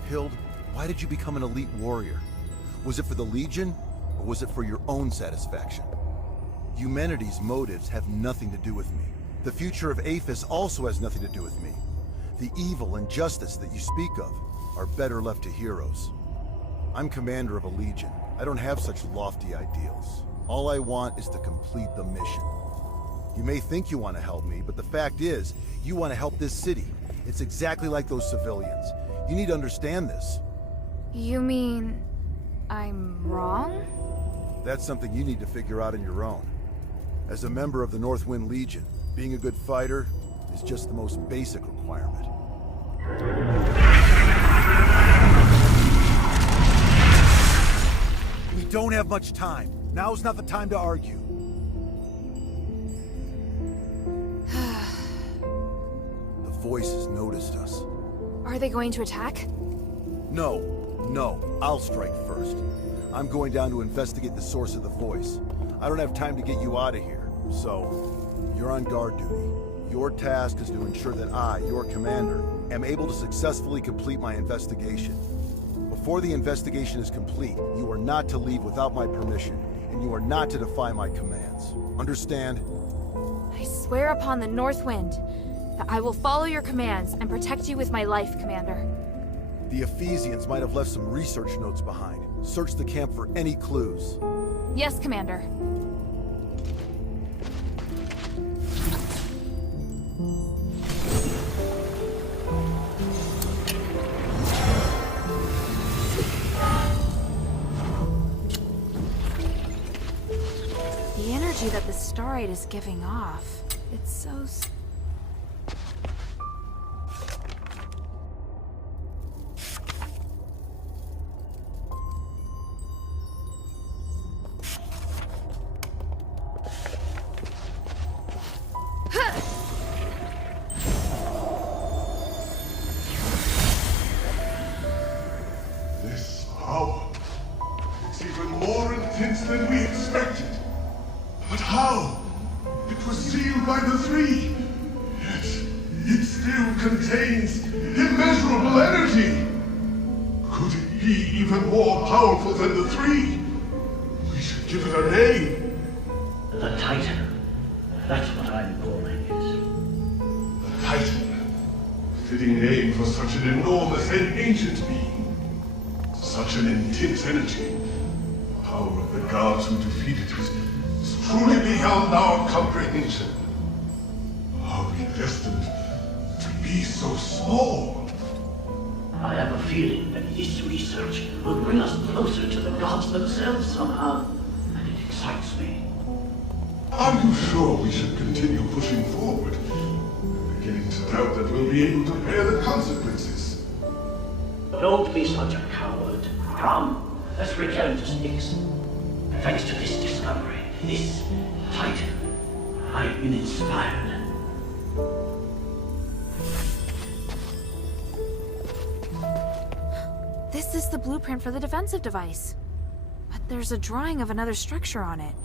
Hild, why did you become an elite warrior? Was it for the Legion, or was it for your own satisfaction? Humanity's motives have nothing to do with me. The future of Aphis also has nothing to do with me. The evil and justice that you speak of are better left to heroes. I'm commander of a Legion. I don't have such lofty ideals. All I want is to complete the mission. You may think you want to help me, but the fact is, you want to help this city. It's exactly like those civilians. You need to understand this. You mean... I'm wrong? That's something you need to figure out on your own. As a member of the Northwind Legion, being a good fighter is just the most basic requirement. We don't have much time. Now's not the time to argue. The voices noticed us. Are they going to attack? No. I'll strike first. I'm going down to investigate the source of the voice. I don't have time to get you out of here, so you're on guard duty. Your task is to ensure that I, your commander, am able to successfully complete my investigation. Before the investigation is complete, you are not to leave without my permission, and you are not to defy my commands. Understand? I swear upon the North Wind. I will follow your commands and protect you with my life, Commander. The Ephesians might have left some research notes behind. Search the camp for any clues. Yes, Commander. The energy that the starite is giving off, it's so... This power, it's even more intense than we expected. But how? It was sealed by the three. Yet, it still contains immeasurable energy. Could it be even more powerful than the three? We should give it a name. The Titan. That's what I'm calling it. The Titan. Fitting name for such an enormous and ancient being. Such an intense energy. The power of the gods who defeated it is truly beyond our comprehension. Are we destined to be so small? I have a feeling that this research will bring us closer to the gods themselves somehow, and it excites me. Are you sure we should continue pushing forward? I'm beginning to doubt that we'll be able to bear the consequences. Don't be such a coward. Come, let's return to Styx. Thanks to this discovery, this Titan, I've been inspired. This is the blueprint for the defensive device. But there's a drawing of another structure on it.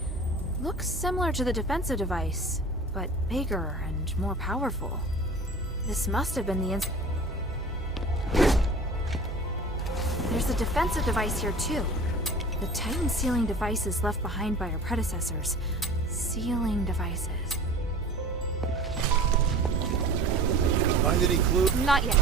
Looks similar to the defensive device, but bigger and more powerful. This must have been the There's a defensive device here too. The Titan sealing devices left behind by our predecessors. Sealing devices. Find any clues? Not yet.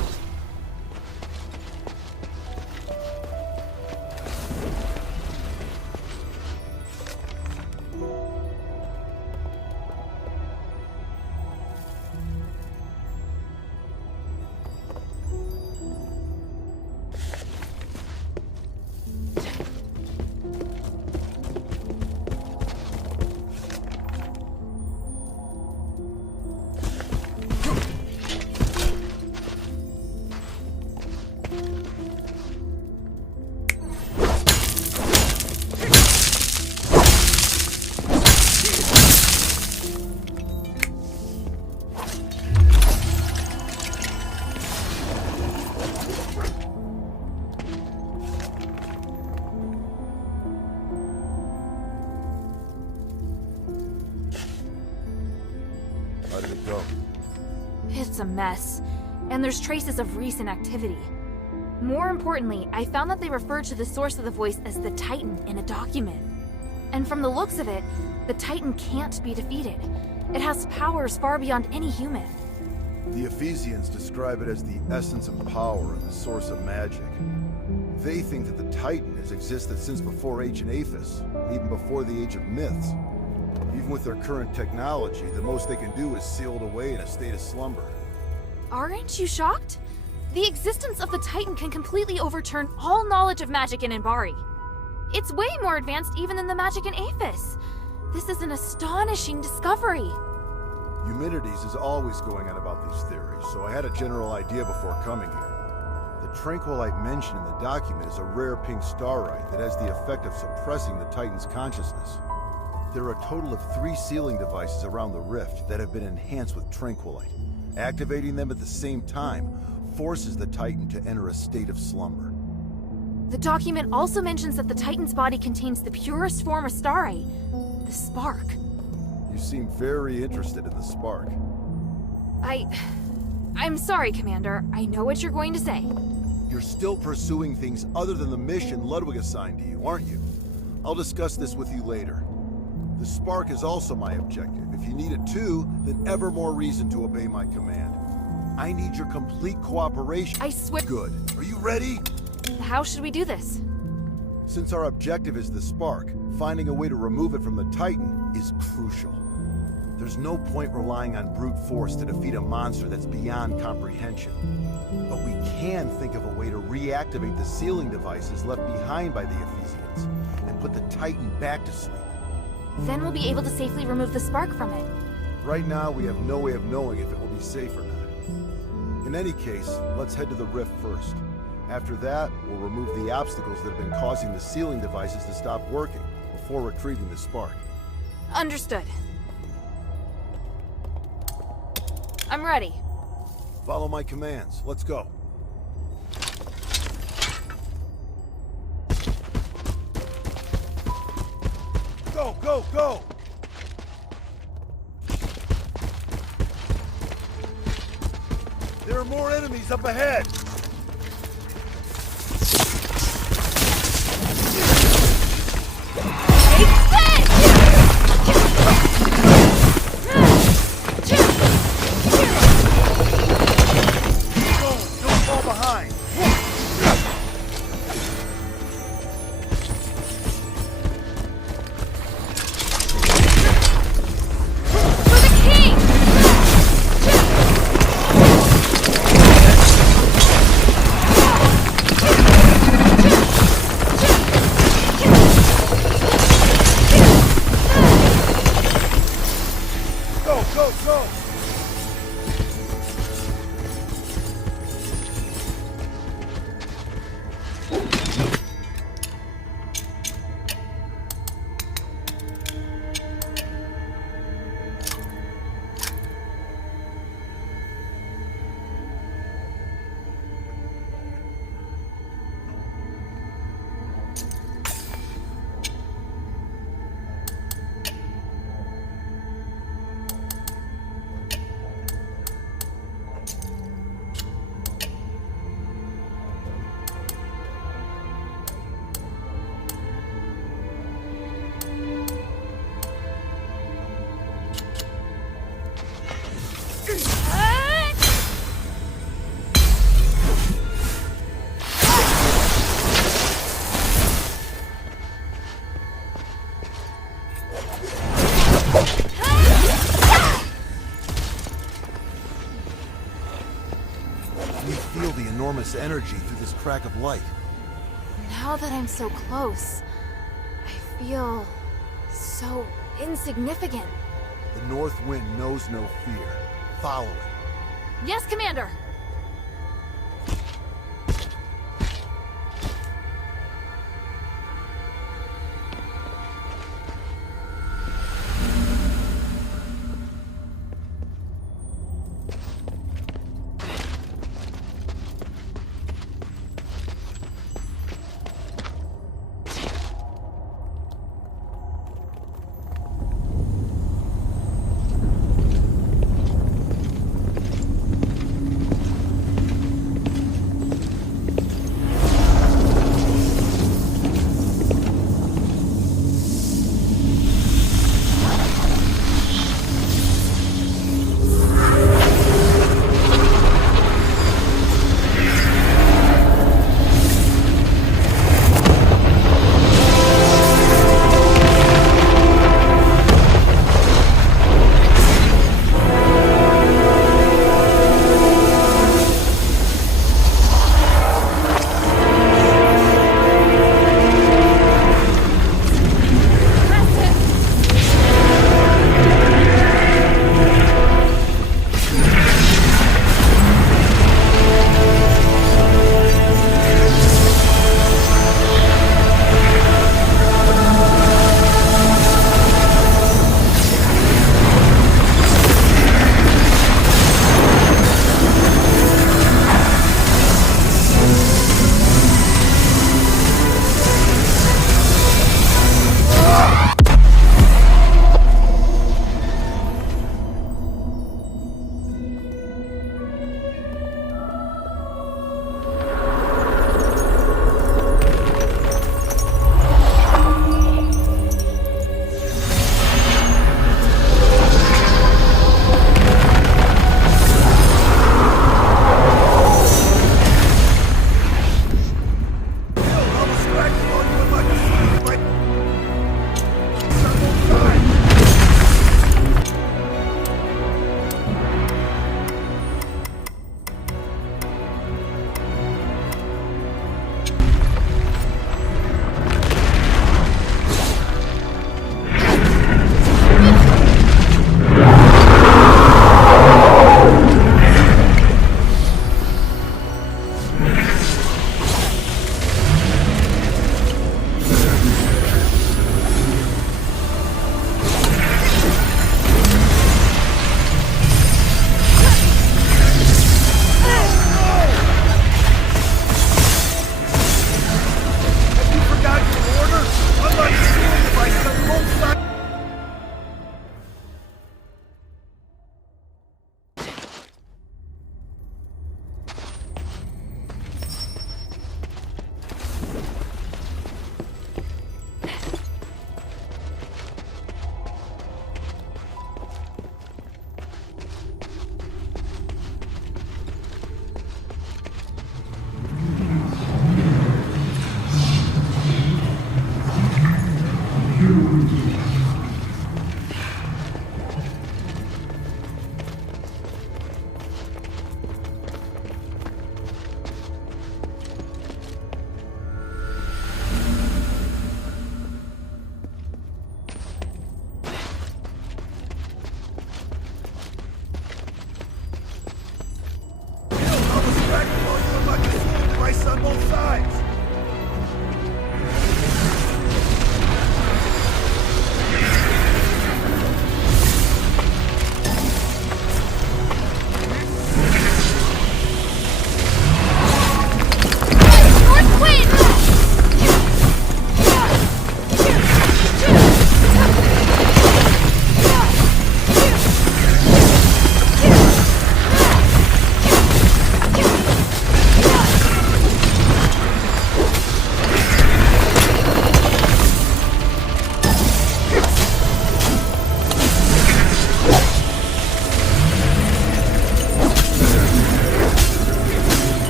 How did it go? It's a mess, and there's traces of recent activity. More importantly, I found that they referred to the source of the voice as the Titan in a document. And from the looks of it, the Titan can't be defeated. It has powers far beyond any human. The Ephesians describe it as the essence of power and the source of magic. They think that the Titan has existed since before ancient Aphis, even before the Age of Myths. Even with their current technology, the most they can do is seal it away in a state of slumber. Aren't you shocked? The existence of the Titan can completely overturn all knowledge of magic in Inbari. It's way more advanced even than the magic in Aphis. This is an astonishing discovery. Eumenides is always going on about these theories, so I had a general idea before coming here. The tranquilite mentioned in the document is a rare pink starite that has the effect of suppressing the Titan's consciousness. There are a total of 3 sealing devices around the rift that have been enhanced with tranquilite. Activating them at the same time forces the Titan to enter a state of slumber. The document also mentions that the Titan's body contains the purest form of starite, the spark. You seem very interested in the spark. I'm sorry, Commander. I know what you're going to say. You're still pursuing things other than the mission Ludwig assigned to you, aren't you? I'll discuss this with you later. The spark is also my objective. If you need it too, then ever more reason to obey my command. I need your complete cooperation. I swear- Good. Are you ready? How should we do this? Since our objective is the spark, finding a way to remove it from the Titan is crucial. There's no point relying on brute force to defeat a monster that's beyond comprehension. But we can think of a way to reactivate the sealing devices left behind by the Ephesians and put the Titan back to sleep. Then we'll be able to safely remove the spark from it. Right now, we have no way of knowing if it will be safe or not. In any case, let's head to the rift first. After that, we'll remove the obstacles that have been causing the sealing devices to stop working before retrieving the spark. Understood. I'm ready. Follow my commands. Let's go. Go, go, go! There are more enemies up ahead! Don't fall behind! Energy through this crack of light. Now that I'm so close, I feel so insignificant. The North Wind knows no fear. Follow it. Yes, Commander!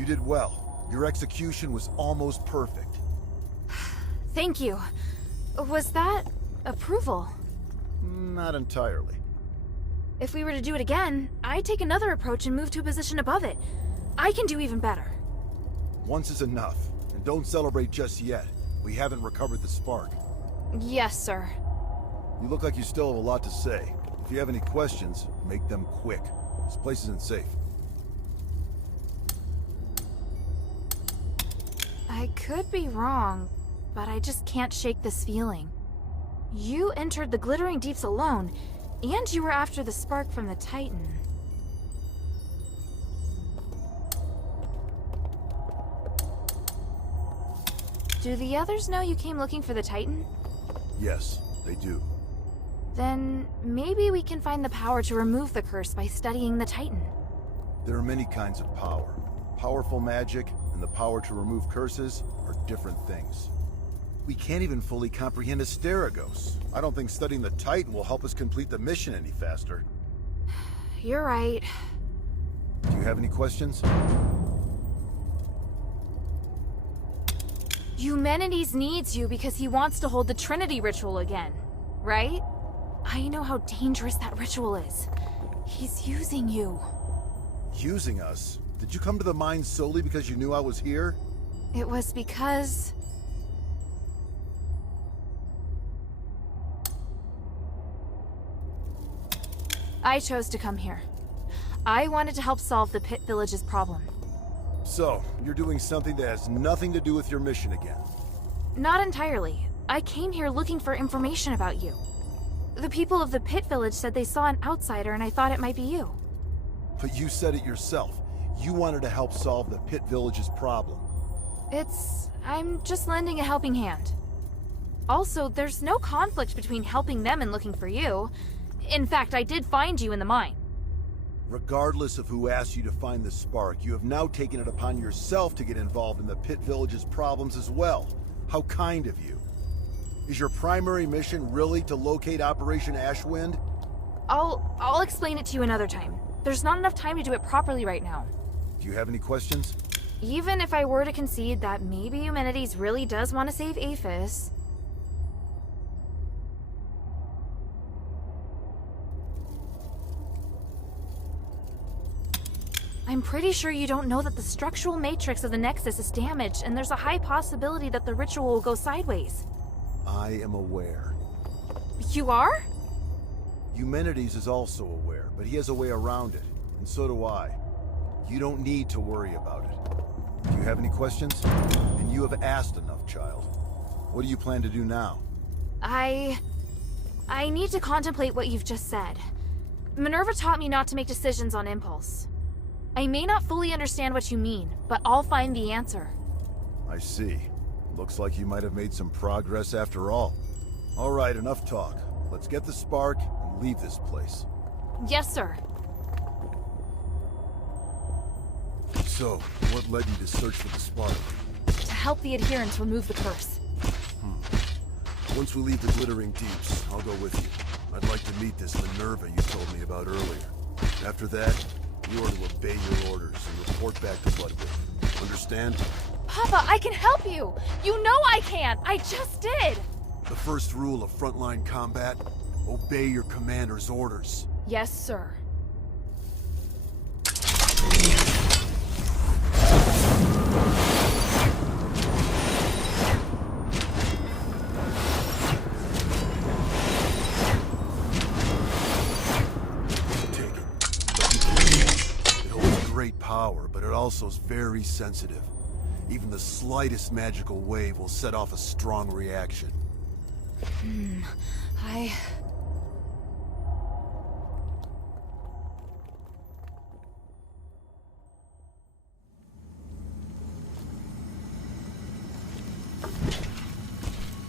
You did well. Your execution was almost perfect. Thank you. Was that approval? Not entirely. If we were to do it again, I'd take another approach and move to a position above it. I can do even better. Once is enough, and don't celebrate just yet. We haven't recovered the spark. Yes, sir. You look like you still have a lot to say. If you have any questions, make them quick. This place isn't safe. I could be wrong, but I just can't shake this feeling. You entered the Glittering Deeps alone, and you were after the spark from the Titan. Do the others know you came looking for the Titan? Yes, they do. Then maybe we can find the power to remove the curse by studying the Titan. There are many kinds of power. Powerful magic and the power to remove curses are different things. We can't even fully comprehend Asterigos. I don't think studying the Titan will help us complete the mission any faster. You're right. Do you have any questions? Eumenides needs you because he wants to hold the Trinity ritual again, right? I know how dangerous that ritual is. He's using you. Using us? Did you come to the mine solely because you knew I was here? It was because... I chose to come here. I wanted to help solve the Pit Village's problem. So, you're doing something that has nothing to do with your mission again. Not entirely. I came here looking for information about you. The people of the Pit Village said they saw an outsider and I thought it might be you. But you said it yourself. You wanted to help solve the Pit Village's problem. I'm just lending a helping hand. Also, there's no conflict between helping them and looking for you. In fact, I did find you in the mine. Regardless of who asked you to find the spark, you have now taken it upon yourself to get involved in the Pit Village's problems as well. How kind of you. Is your primary mission really to locate Operation Ashwind? I'll explain it to you another time. There's not enough time to do it properly right now. Do you have any questions? Even if I were to concede that maybe Eumenides really does want to save Aphis... I'm pretty sure you don't know that the structural matrix of the Nexus is damaged, and there's a high possibility that the ritual will go sideways. I am aware. You are? Eumenides is also aware, but he has a way around it, and so do I. You don't need to worry about it. Do you have any questions? And you have asked enough, child. What do you plan to do now? I need to contemplate what you've just said. Minerva taught me not to make decisions on impulse. I may not fully understand what you mean, but I'll find the answer. I see. Looks like you might have made some progress after all. All right, enough talk. Let's get the spark and leave this place. Yes, sir. So, what led you to search for the spark? To help the adherents remove the curse. Once we leave the Glittering Deeps, I'll go with you. I'd like to meet this Minerva you told me about earlier. After that, you are to obey your orders and report back to Bloodwood. Understand? Papa, I can help you! You know I can! I just did! The first rule of frontline combat? Obey your commander's orders. Yes, sir. Power, but it also is very sensitive. Even the slightest magical wave will set off a strong reaction.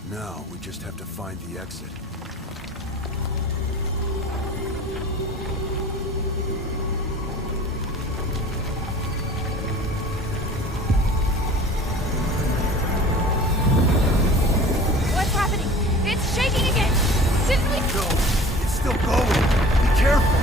Now, we just have to find the exit. Shaking again! Didn't we? No, it's still going. Be careful.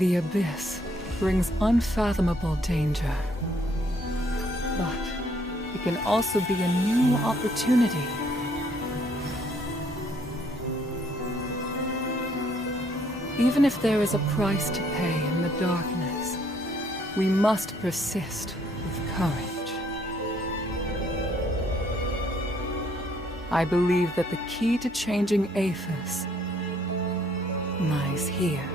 The abyss brings unfathomable danger. But it can also be a new opportunity. Even if there is a price to pay in the darkness, we must persist with courage. I believe that the key to changing Aphis lies here.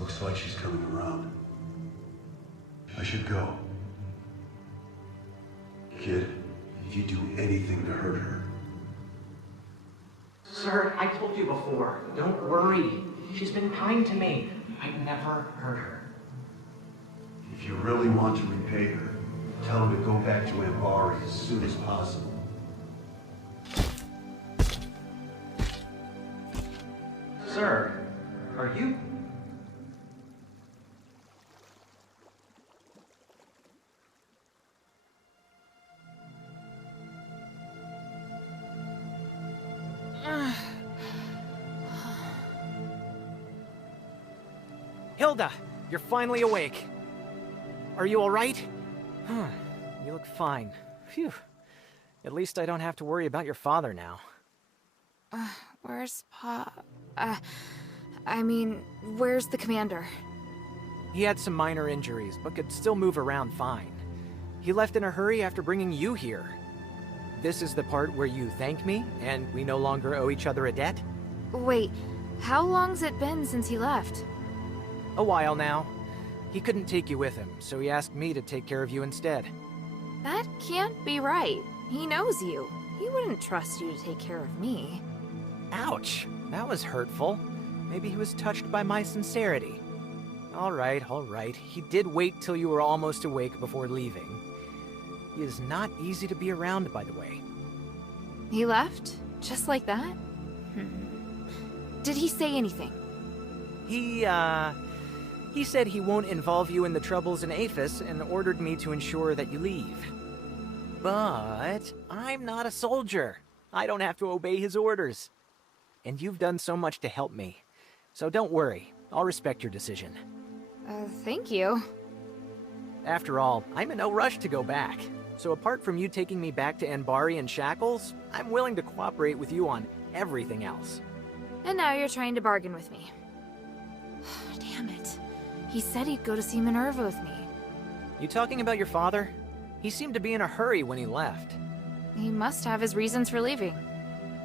Looks like she's coming around. I should go. Kid, if you do anything to hurt her... Sir, I told you before. Don't worry. She's been kind to me. I'd never hurt her. If you really want to repay her, tell her to go back to Ambari as soon as possible. Sir, are you... Hilda, you're finally awake. Are you all right? You look fine. Phew. At least I don't have to worry about your father now. Where's where's the commander? He had some minor injuries, but could still move around fine. He left in a hurry after bringing you here. This is the part where you thank me, and we no longer owe each other a debt? Wait, how long's it been since he left? A while now. He couldn't take you with him, so he asked me to take care of you instead. That can't be right. He knows you. He wouldn't trust you to take care of me. Ouch! That was hurtful. Maybe he was touched by my sincerity. All right. He did wait till you were almost awake before leaving. He is not easy to be around, by the way. He left? Just like that? Did he say anything? He said he won't involve you in the troubles in Aphis and ordered me to ensure that you leave. But I'm not a soldier. I don't have to obey his orders. And you've done so much to help me. So don't worry. I'll respect your decision. Thank you. After all, I'm in no rush to go back. So apart from you taking me back to Ambari in shackles, I'm willing to cooperate with you on everything else. And now you're trying to bargain with me. Damn it. He said he'd go to see Minerva with me. You talking about your father? He seemed to be in a hurry when he left. He must have his reasons for leaving.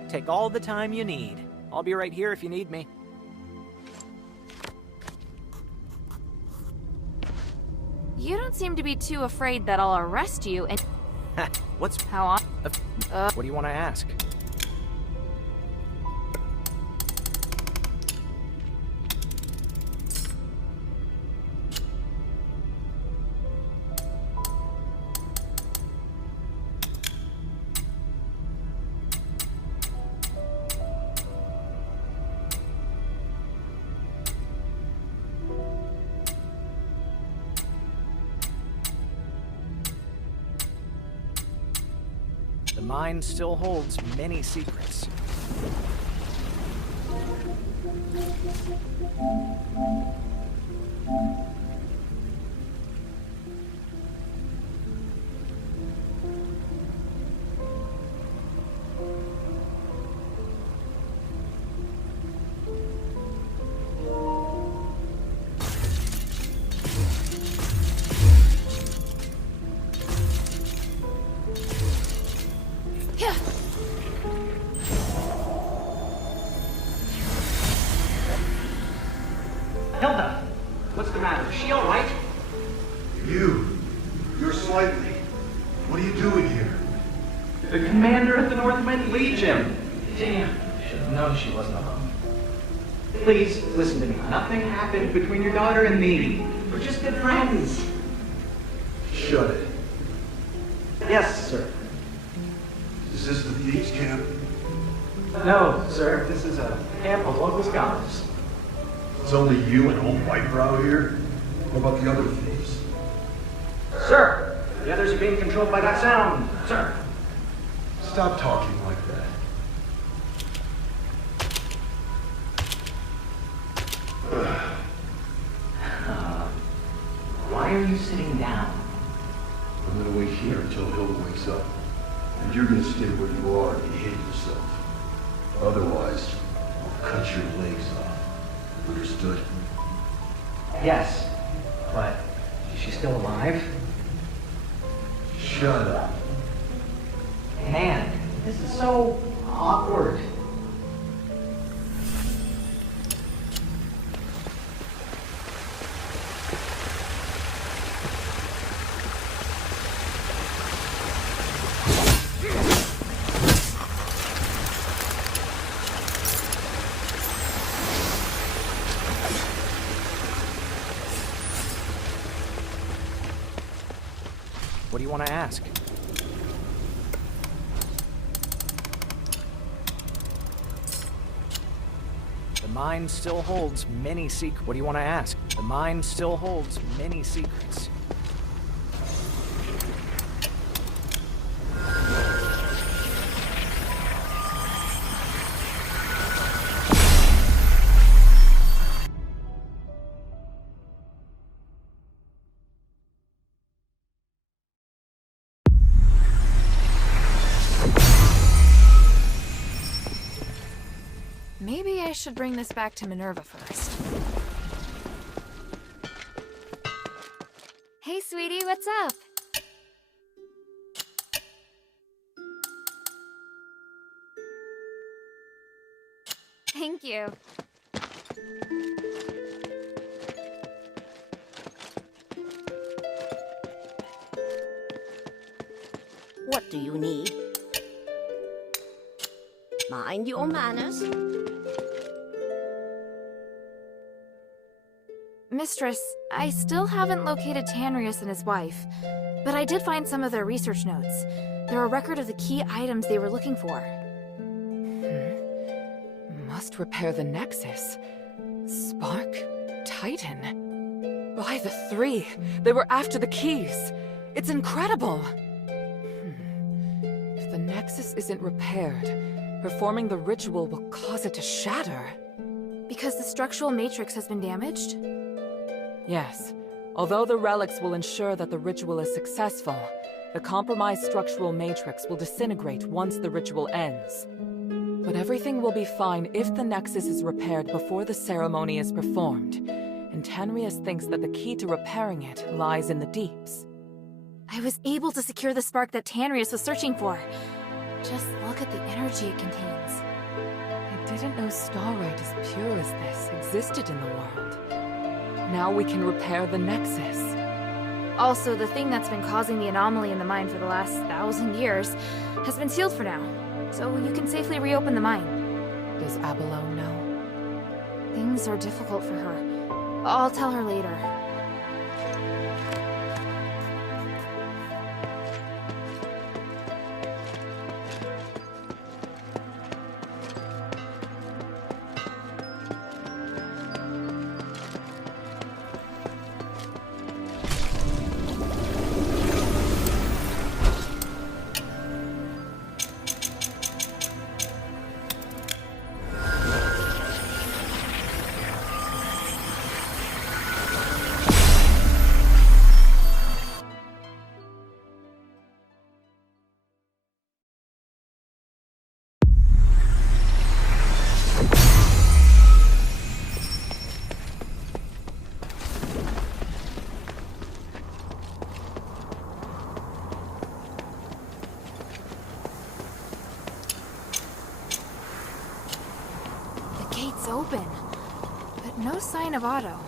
Take all the time you need. I'll be right here if you need me. You don't seem to be too afraid that I'll arrest you and... What's... How on... What do you want to ask? The mine still holds many secrets. Hilda! What's the matter? Is she alright? You're slightly. What are you doing here? The commander at the Northwind Legion! Damn, should have known she wasn't alone. Please, listen to me. Nothing happened between your daughter and me. We're just good friends. Shut it. Yes, sir. Is this the thieves' camp? No, sir. This is a camp of local scholars. It's only you and old Whitebrow here? What about the other thieves? Sir! The others are being controlled by that sound, sir. Stop talking like that. Why are you sitting down? I'm gonna wait here until Hilda wakes up. And you're gonna stay where you are and behave yourself. Otherwise, I'll cut your legs off. Understood? Yes, but is she still alive? Shut up. Man, this is so awkward. What do you want to ask? The mind still holds many secrets. What do you want to ask? The mind still holds many secrets. Maybe I should bring this back to Minerva first. Hey, sweetie, what's up? Thank you. What do you need? Mind your manners. Mistress, I still haven't located Tanrius and his wife, but I did find some of their research notes. They're a record of the key items they were looking for. Must repair the Nexus. Spark? Titan? By the three! They were after the keys! It's incredible! If the Nexus isn't repaired, performing the ritual will cause it to shatter. Because the structural matrix has been damaged? Yes. Although the relics will ensure that the ritual is successful, the compromised structural matrix will disintegrate once the ritual ends. But everything will be fine if the Nexus is repaired before the ceremony is performed, and Tanrius thinks that the key to repairing it lies in the deeps. I was able to secure the spark that Tanrius was searching for. Just look at the energy it contains. I didn't know starlight as pure as this existed in the world. Now we can repair the Nexus. Also, the thing that's been causing the anomaly in the mine for the last 1,000 years has been sealed for now, so you can safely reopen the mine. Does Abalone know? Things are difficult for her. I'll tell her later. Open, but no sign of Otto.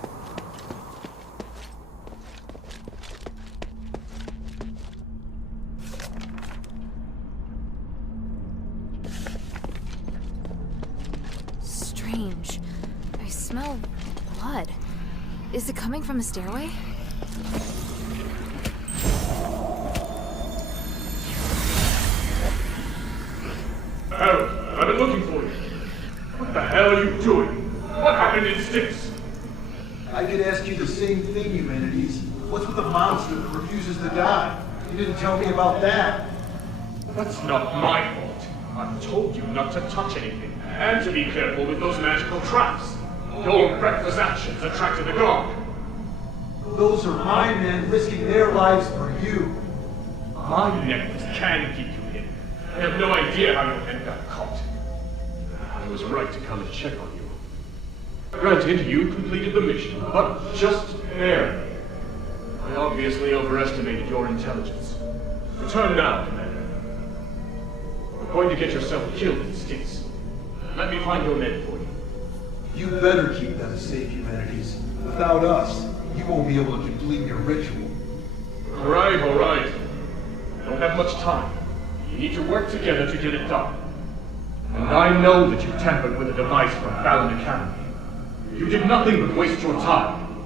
Strange. I Is it coming from the stairway? Harold, I've been looking for you. What the hell are you doing? What happened in Styx? I could ask you the same thing, Humanities. What's with the monster that refuses to die? You didn't tell me about that. That's not my fault. I've told you not to touch anything, and to be careful with those magical traps. Your reckless actions attracted the guard. Those are my men risking their lives for you. My necklace can keep you hidden. I have no idea how your head got caught. I was right to come and check on you. Granted, you completed the mission, but just barely. I obviously overestimated your intelligence. Return now, Commander. You're going to get yourself killed in Styx. Let me find your men for you. You better keep them safe, Humanities. Without us, you won't be able to complete your ritual. All right, all right. I don't have much time. You need to work together to get it done. And I know that you tampered with a device from Fallon Academy. You did nothing but waste your time.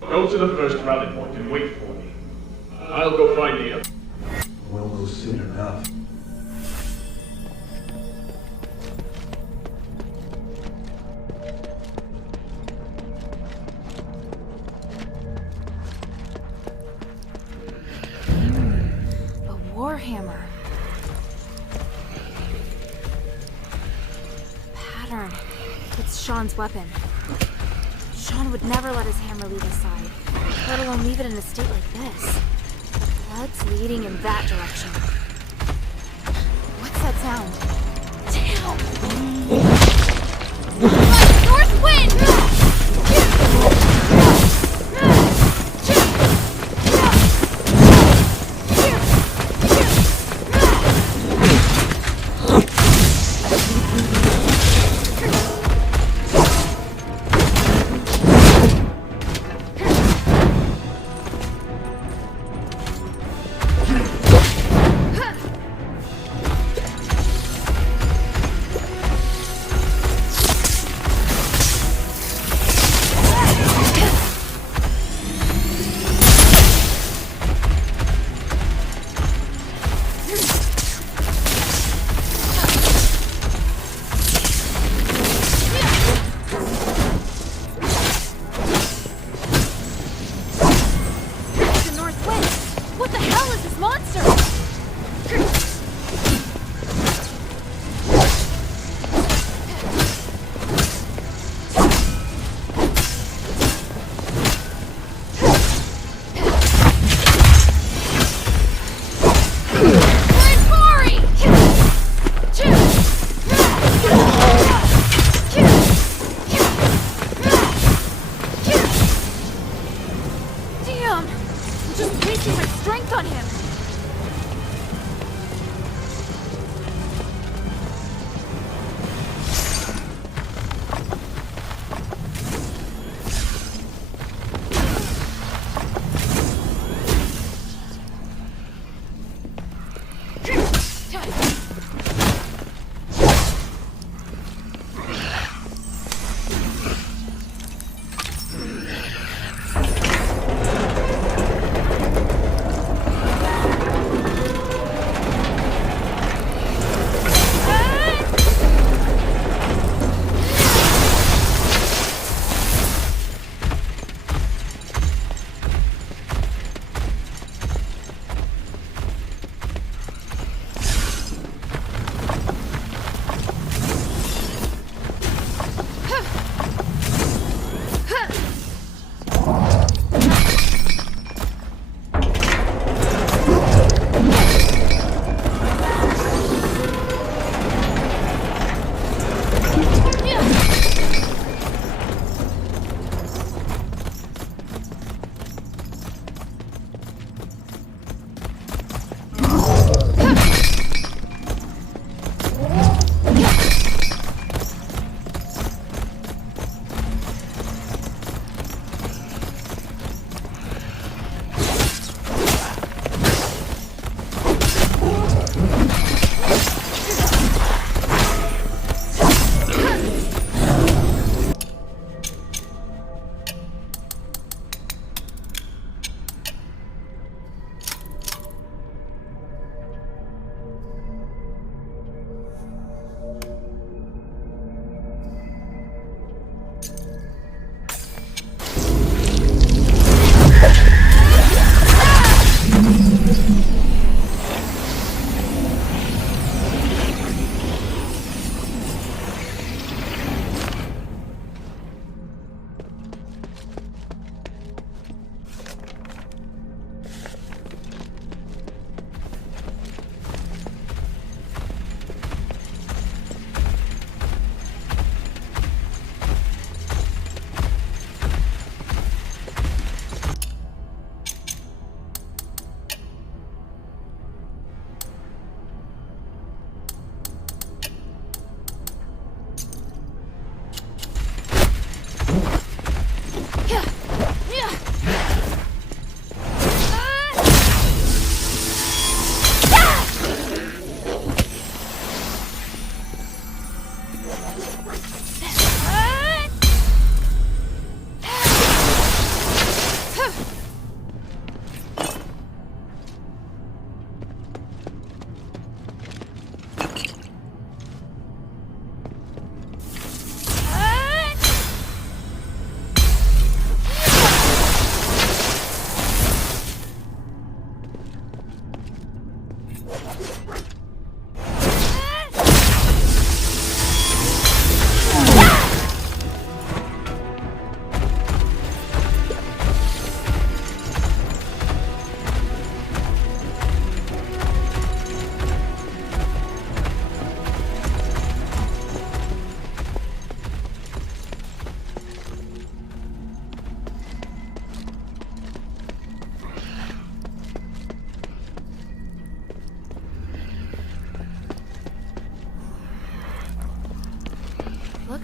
Go to the first rally point and wait for me. I'll go find the other. We'll know soon enough. A warhammer. Pattern. It's Sean's weapon. Sean would never let his hammer leave his side, let alone leave it in a state like this. The blood's leading in that direction. What's that sound? Damn! North wind!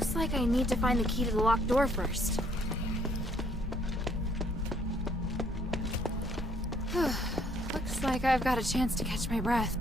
Looks like I need to find the key to the locked door first. Looks like I've got a chance to catch my breath.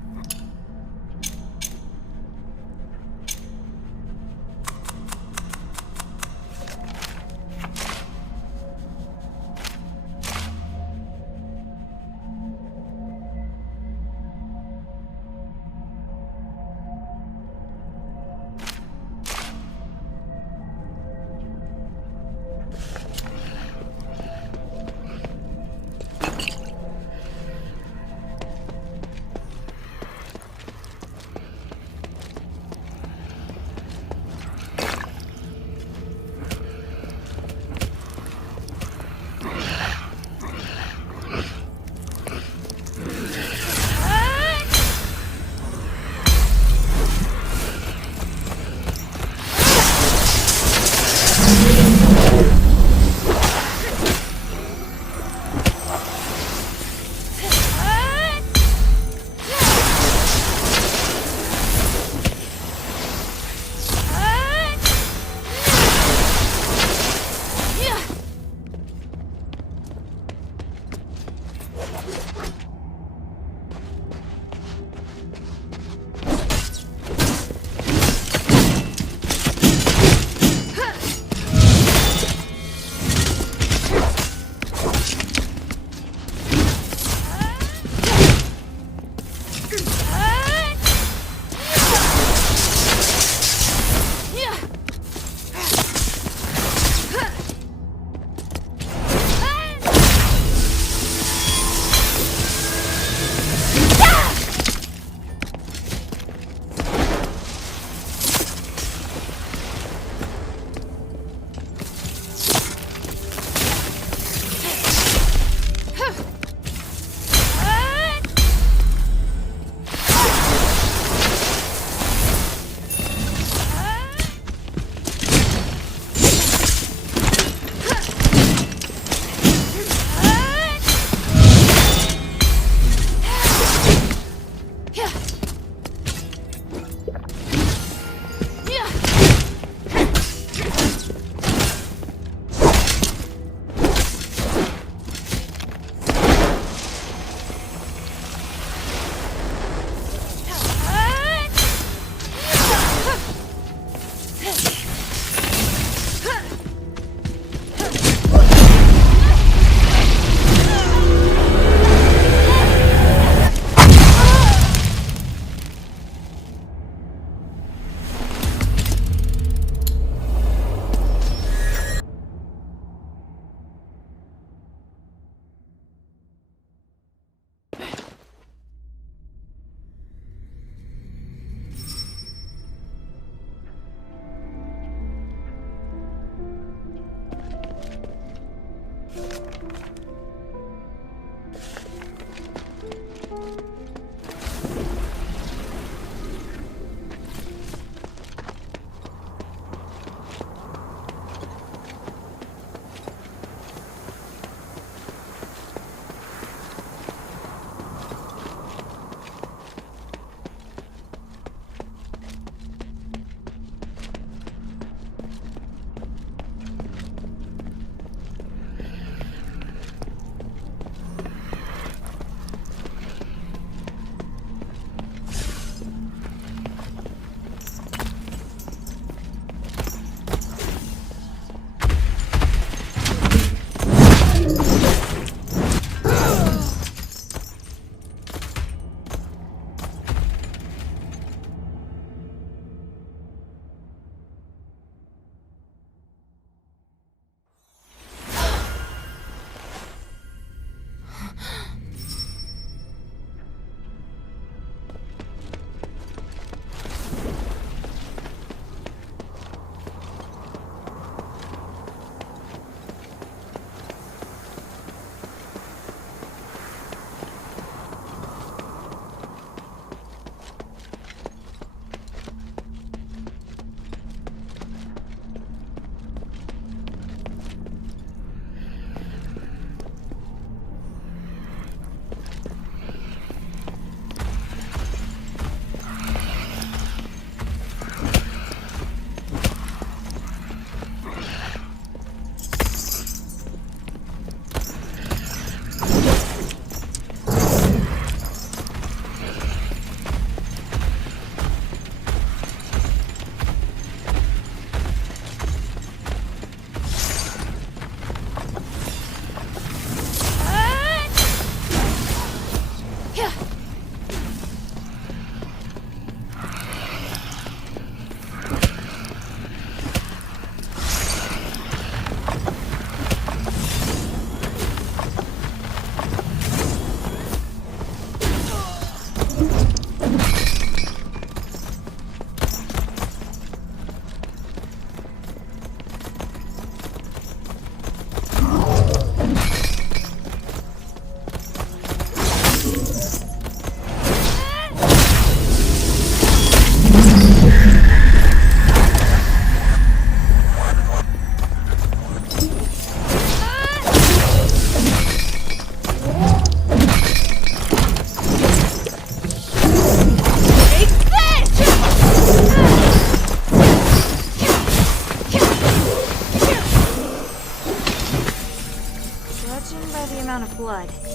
blood.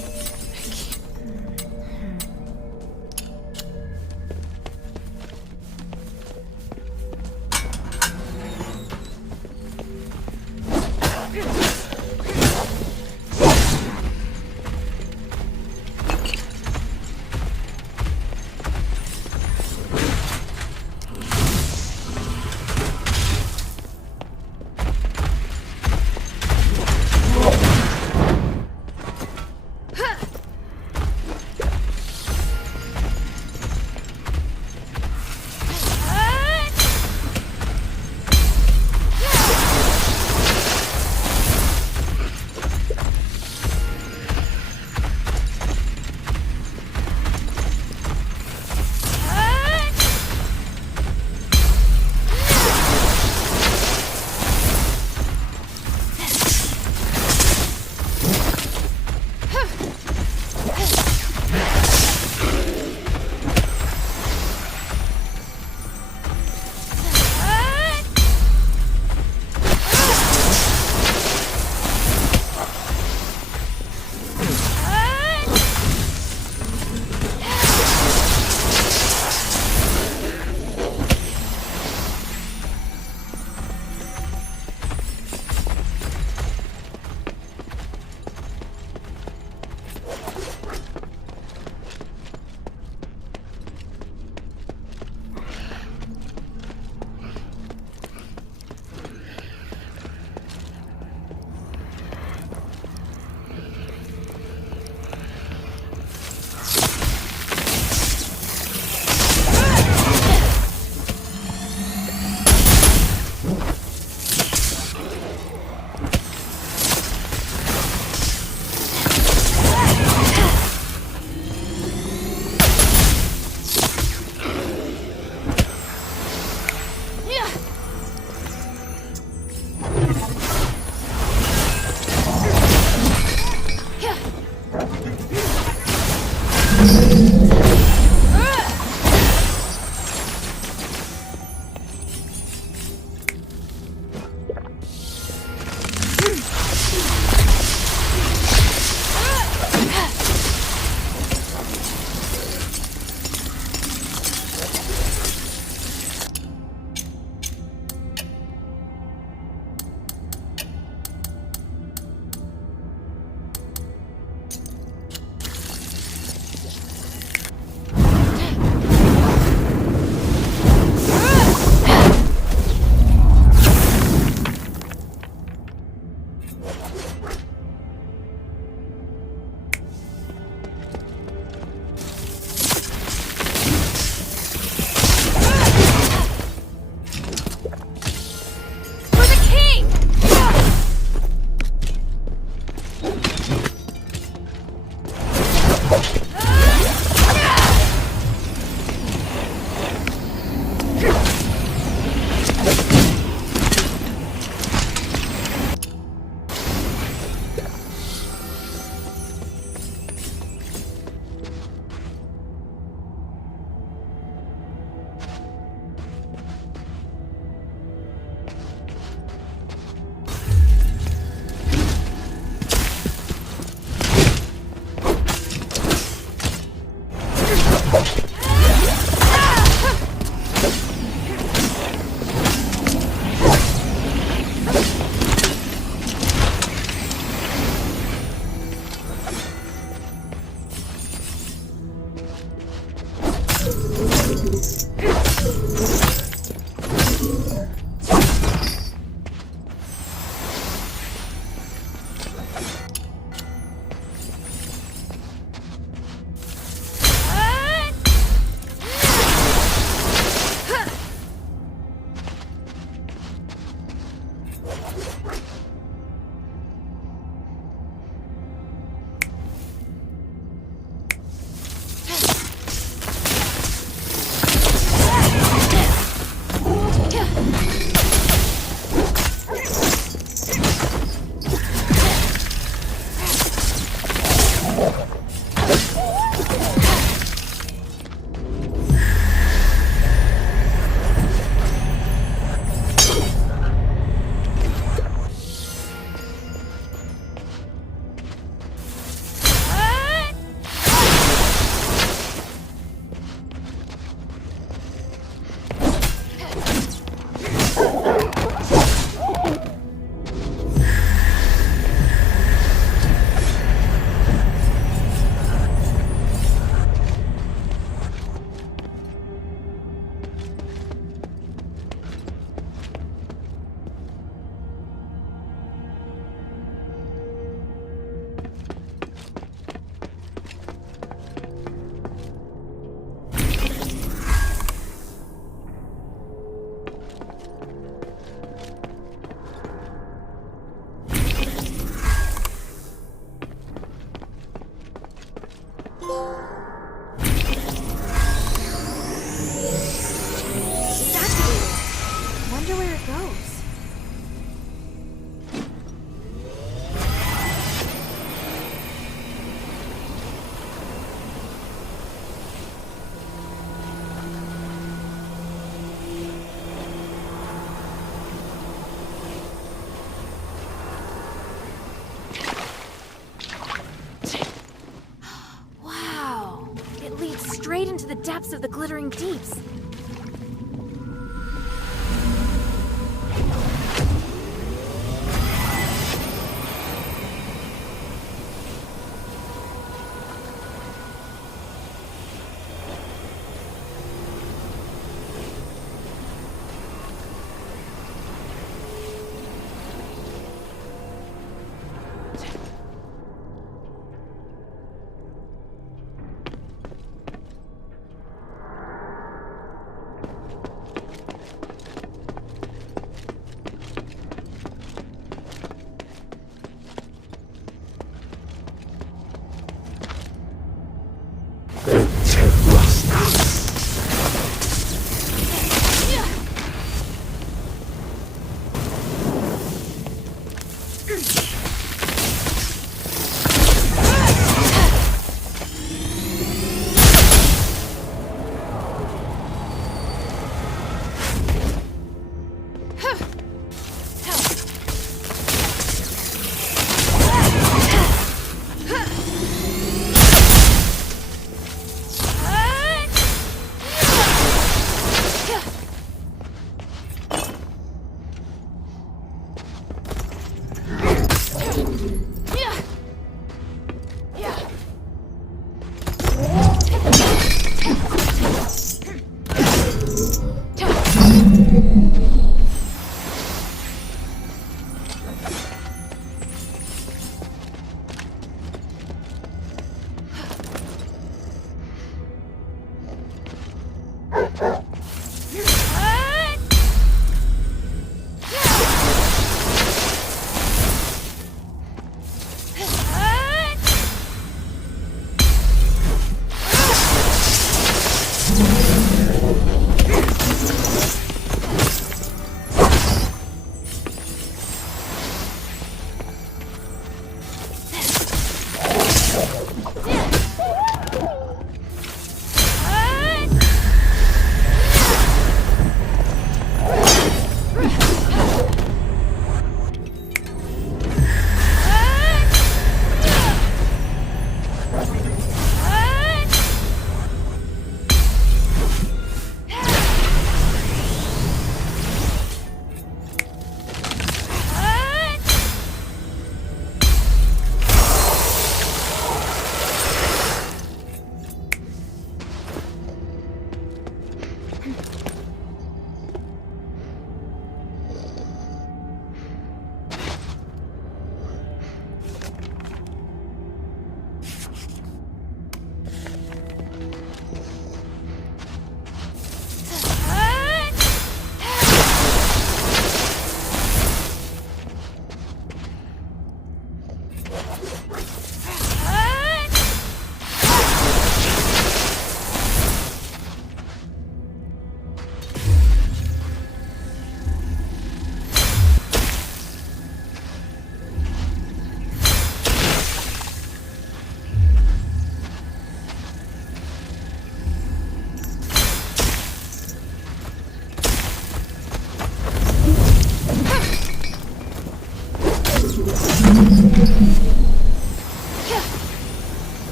the depths of the glittering deeps.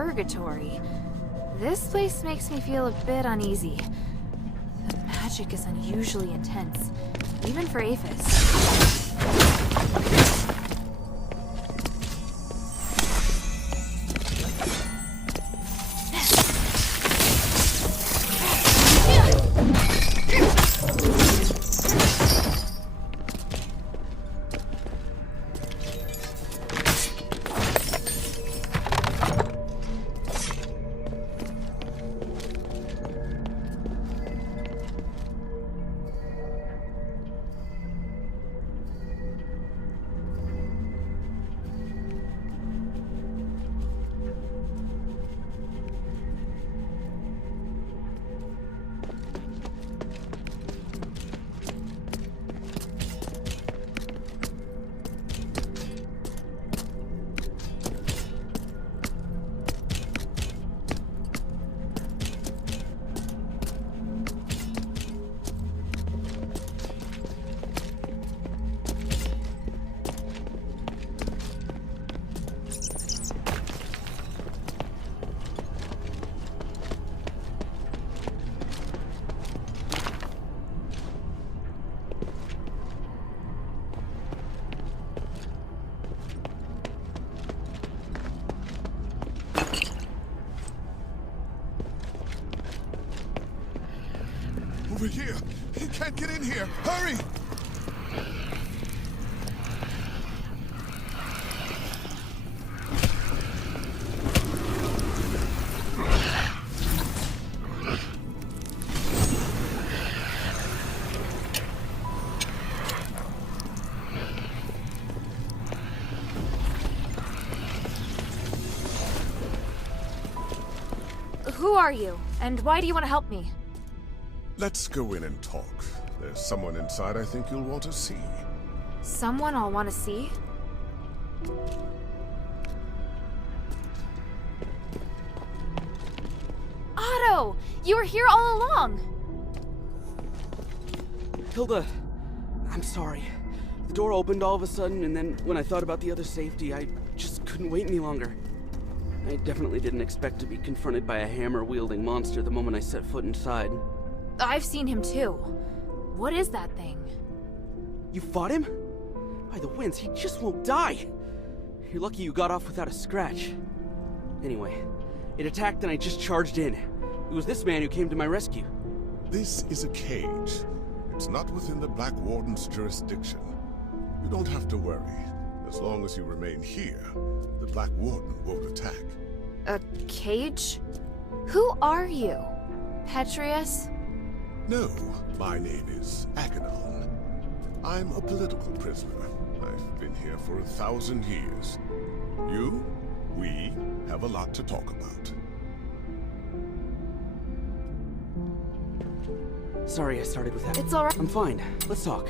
purgatory. This place makes me feel a bit uneasy. The magic is unusually intense, even for Aphis. Over here! He can't get in here! Hurry! Who are you? And why do you want to help me? Let's go in and talk. There's someone inside I think you'll want to see. Someone I'll want to see? Otto! You were here all along! Hilda, I'm sorry. The door opened all of a sudden, and then when I thought about the other safety, I just couldn't wait any longer. I definitely didn't expect to be confronted by a hammer-wielding monster the moment I set foot inside. I've seen him too. What is that thing? You fought him? By the winds, he just won't die! You're lucky you got off without a scratch. Anyway, it attacked and I just charged in. It was this man who came to my rescue. This is a cage. It's not within the Black Warden's jurisdiction. You don't have to worry. As long as you remain here, the Black Warden won't attack. A cage? Who are you? Petrius? No, my name is Achenon. I'm a political prisoner. I've been here for 1,000 years. We have a lot to talk about. Sorry I started with that. It's alright. I'm fine. Let's talk.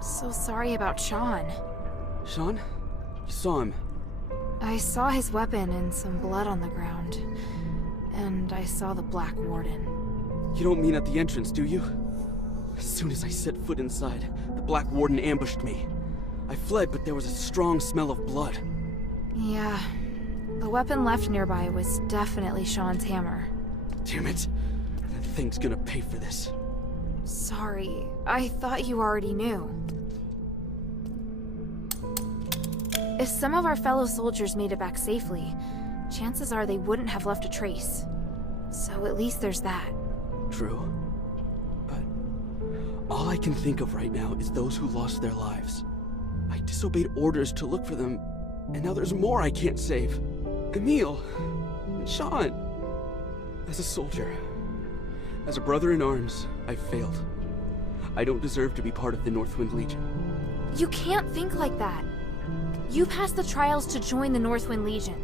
So sorry about Sean. Sean? You saw him? I saw his weapon and some blood on the ground. And I saw the Black Warden. You don't mean at the entrance, do you? As soon as I set foot inside, the Black Warden ambushed me. I fled, but there was a strong smell of blood. Yeah. The weapon left nearby was definitely Sean's hammer. Damn it. That thing's gonna pay for this. Sorry. I thought you already knew. If some of our fellow soldiers made it back safely, chances are they wouldn't have left a trace. So at least there's that. True. But all I can think of right now is those who lost their lives. I disobeyed orders to look for them, and now there's more I can't save. Emil, and Sean. As a soldier, as a brother in arms, I failed. I don't deserve to be part of the Northwind Legion. You can't think like that. You passed the trials to join the Northwind Legion.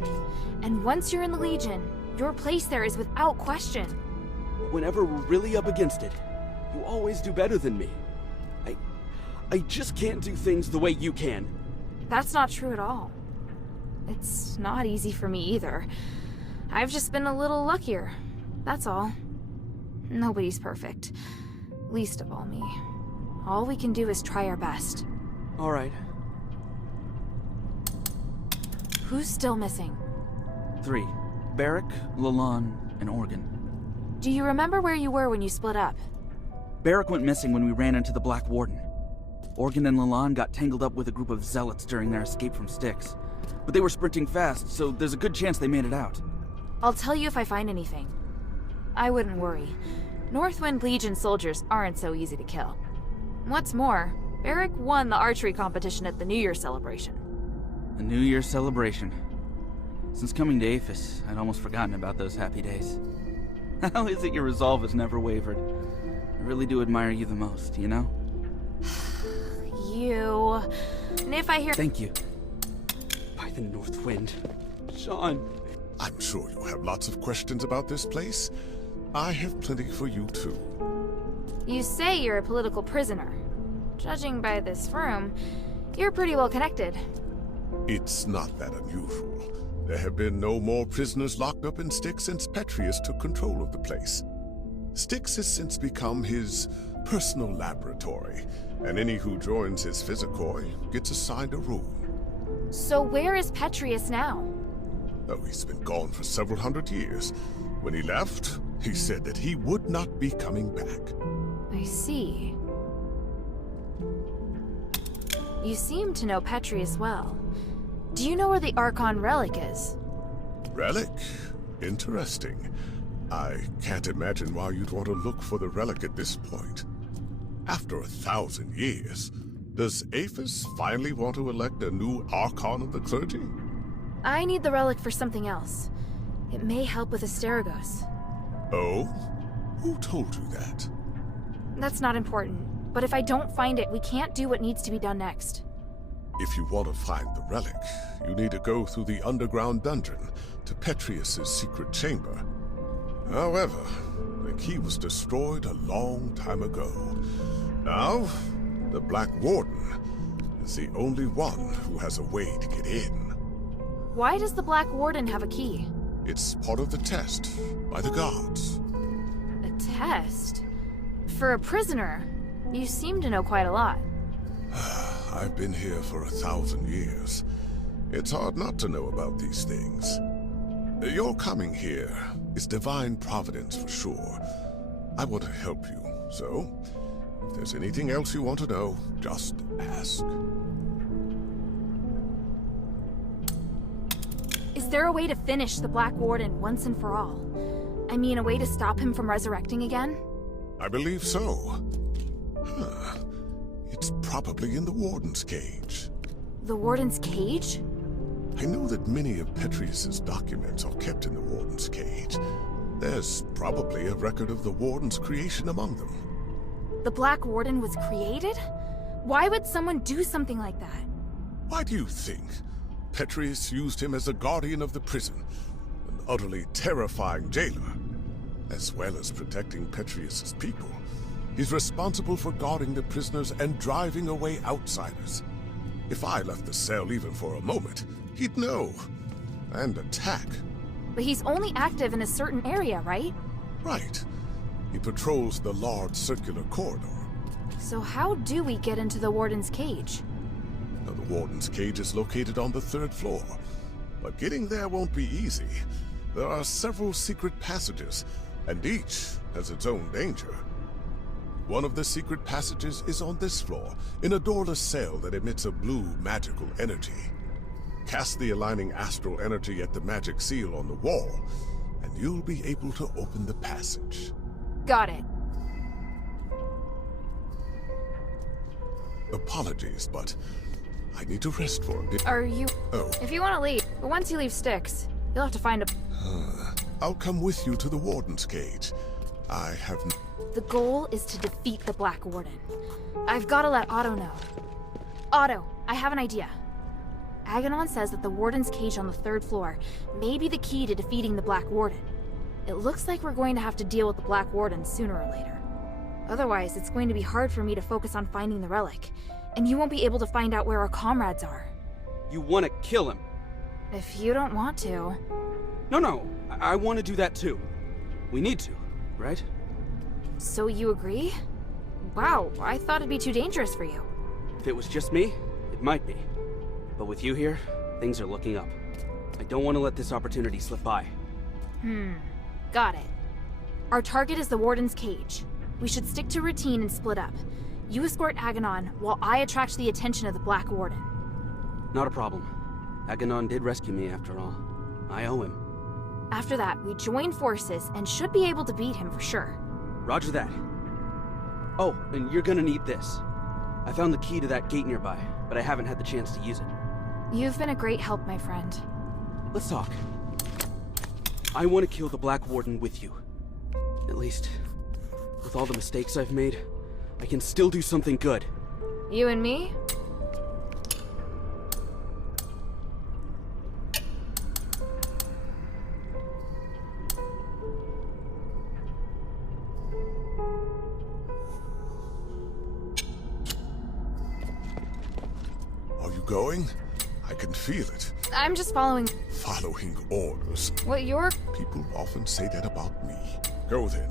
And once you're in the Legion, your place there is without question. Whenever we're really up against it, you always do better than me. I just can't do things the way you can. That's not true at all. It's not easy for me either. I've just been a little luckier. That's all. Nobody's perfect. Least of all me. All we can do is try our best. All right. Who's still missing? 3. Barrick, Lalonde, and Organ. Do you remember where you were when you split up? Barrick went missing when we ran into the Black Warden. Organ and Lalonde got tangled up with a group of zealots during their escape from Styx. But they were sprinting fast, so there's a good chance they made it out. I'll tell you if I find anything. I wouldn't worry. Northwind Legion soldiers aren't so easy to kill. What's more, Barrick won the archery competition at the New Year celebration. A New Year's celebration. Since coming to Aphis, I'd almost forgotten about those happy days. How is it your resolve has never wavered? I really do admire you the most, you know? You... And if I hear... Thank you. By the North Wind. Sean. I'm sure you have lots of questions about this place. I have plenty for you too. You say you're a political prisoner. Judging by this room, you're pretty well connected. It's not that unusual. There have been no more prisoners locked up in Styx since Petrius took control of the place. Styx has since become his personal laboratory, and any who joins his physicoi gets assigned a room. So where is Petrius now? Oh, he's been gone for several hundred years. When he left, he said that he would not be coming back. I see. You seem to know Petrius well. Do you know where the Archon relic is? Relic? Interesting. I can't imagine why you'd want to look for the relic at this point. After 1,000 years, does Aphis finally want to elect a new Archon of the clergy? I need the relic for something else. It may help with Asterigos. Oh? Who told you that? That's not important, but if I don't find it, we can't do what needs to be done next. If you want to find the relic, you need to go through the underground dungeon to Petrius's secret chamber. However, the key was destroyed a long time ago. Now, the Black Warden is the only one who has a way to get in. Why does the Black Warden have a key? It's part of the test by the gods. A test? For a prisoner, you seem to know quite a lot. I've been here for 1,000 years. It's hard not to know about these things. Your coming here is divine providence for sure. I want to help you, so if there's anything else you want to know, just ask. Is there a way to finish the Black Warden once and for all? I mean, a way to stop him from resurrecting again? I believe so. Huh. It's probably in the Warden's cage. The Warden's cage? I know that many of Petrius's documents are kept in the Warden's cage. There's probably a record of the Warden's creation among them. The Black Warden was created? Why would someone do something like that? Why do you think? Petrius used him as a guardian of the prison, an utterly terrifying jailer. As well as protecting Petrius's people, he's responsible for guarding the prisoners and driving away outsiders. If I left the cell even for a moment, he'd know. And attack. But he's only active in a certain area, right? Right. He patrols the large circular corridor. So how do we get into the Warden's cage? Now, the Warden's cage is located on the 3rd floor. But getting there won't be easy. There are several secret passages, and each has its own danger. One of the secret passages is on this floor, in a doorless cell that emits a blue magical energy. Cast the aligning astral energy at the magic seal on the wall, and you'll be able to open the passage. Got it. Apologies, but I need to rest for a bit. Are you... Oh. If you want to leave, but once you leave Styx, you'll have to find a... I'll come with you to the Warden's cage. I have... The goal is to defeat the Black Warden. I've got to let Otto know. Otto, I have an idea. Aganon says that the Warden's cage on the 3rd floor may be the key to defeating the Black Warden. It looks like we're going to have to deal with the Black Warden sooner or later. Otherwise, it's going to be hard for me to focus on finding the relic, and you won't be able to find out where our comrades are. You want to kill him? If you don't want to. No, I want to do that too. We need to, right? So you agree? Wow, I thought it'd be too dangerous for you. If it was just me, it might be. But with you here, things are looking up. I don't want to let this opportunity slip by. Got it. Our target is the Warden's cage. We should stick to routine and split up. You escort Aganon, while I attract the attention of the Black Warden. Not a problem. Aganon did rescue me after all. I owe him. After that, we join forces and should be able to beat him for sure. Roger that. Oh, and you're gonna need this. I found the key to that gate nearby, but I haven't had the chance to use it. You've been a great help, my friend. Let's talk. I want to kill the Black Warden with you. At least, with all the mistakes I've made, I can still do something good. You and me? Are you going? I can feel it. I'm just following... Following orders. What you're... People often say that about me. Go then.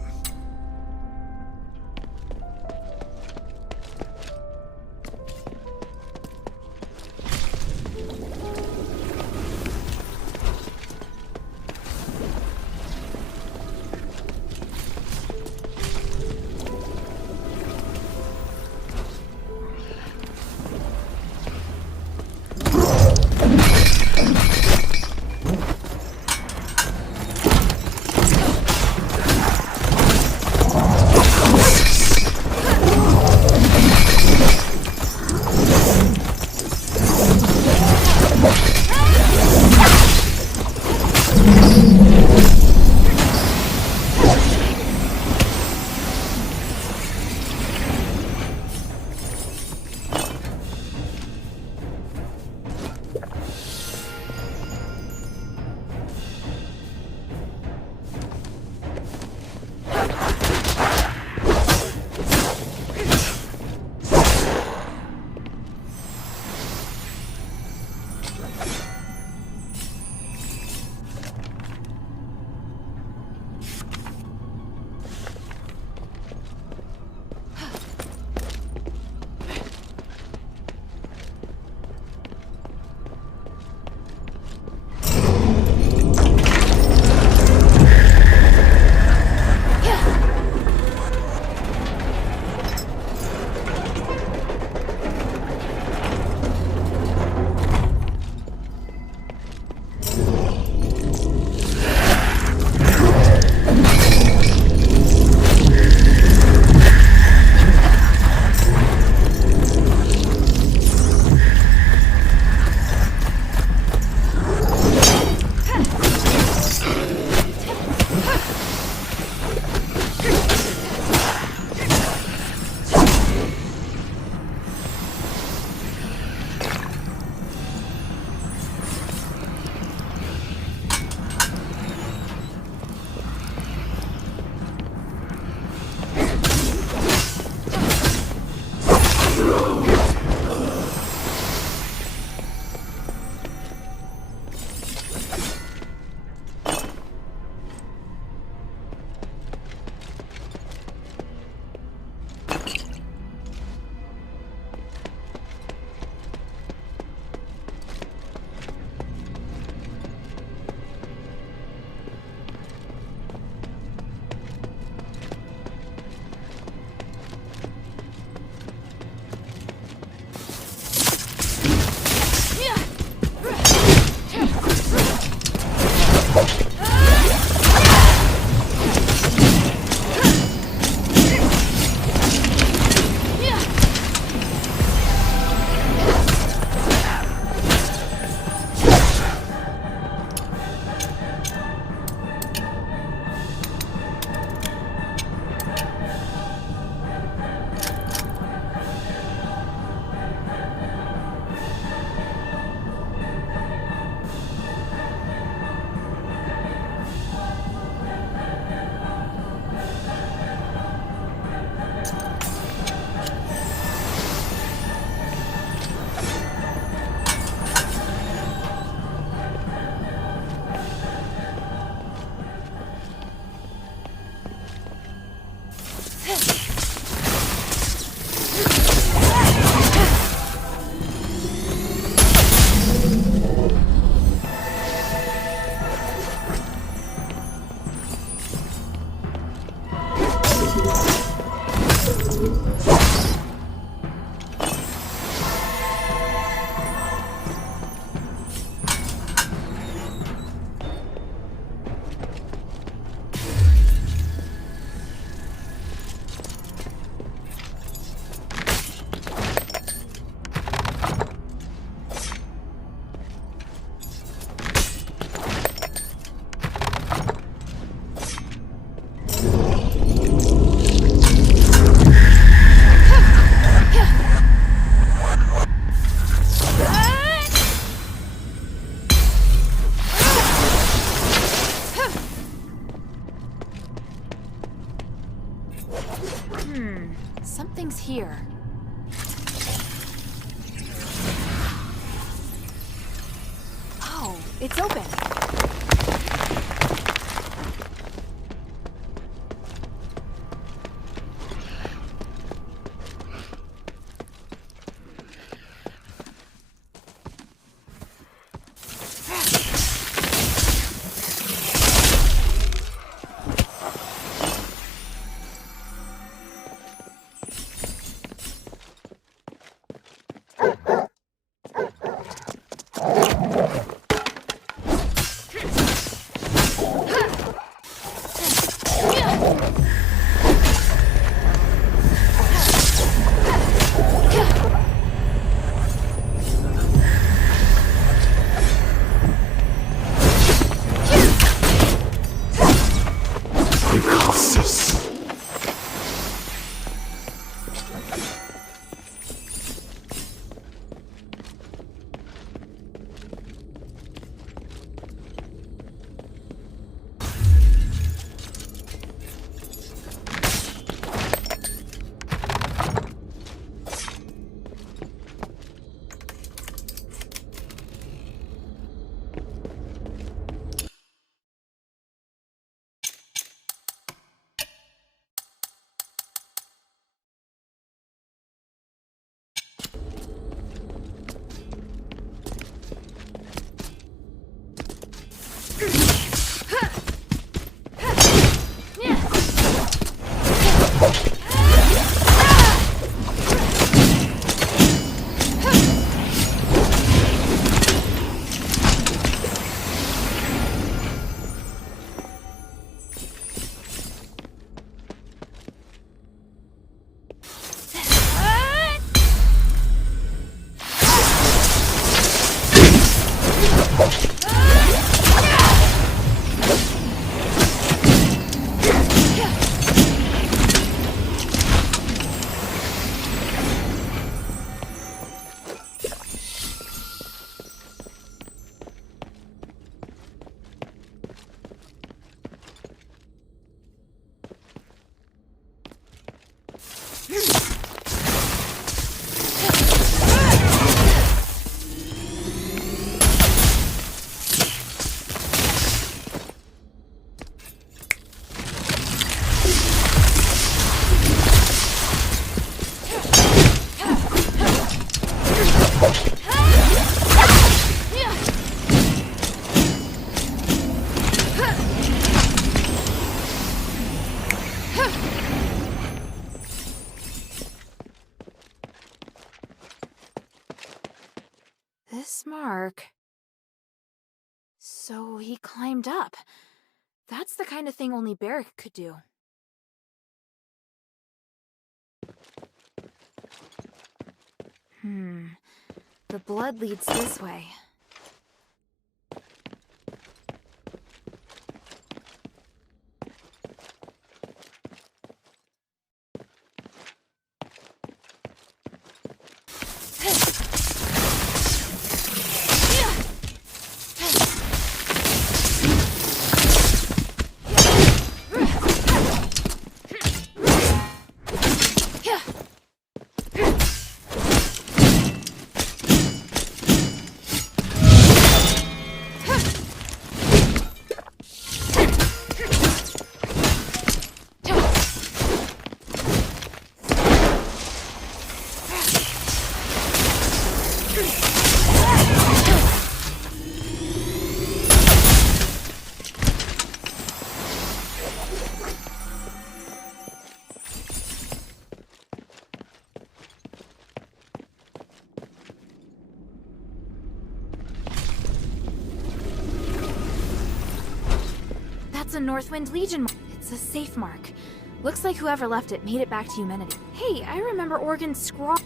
It's open. This mark... So he climbed up. That's the kind of thing only Barrick could do. The blood leads this way. That's a Northwind Legion mark. It's a safe mark. Looks like whoever left it made it back to humanity. Hey, I remember Organ's scrawl.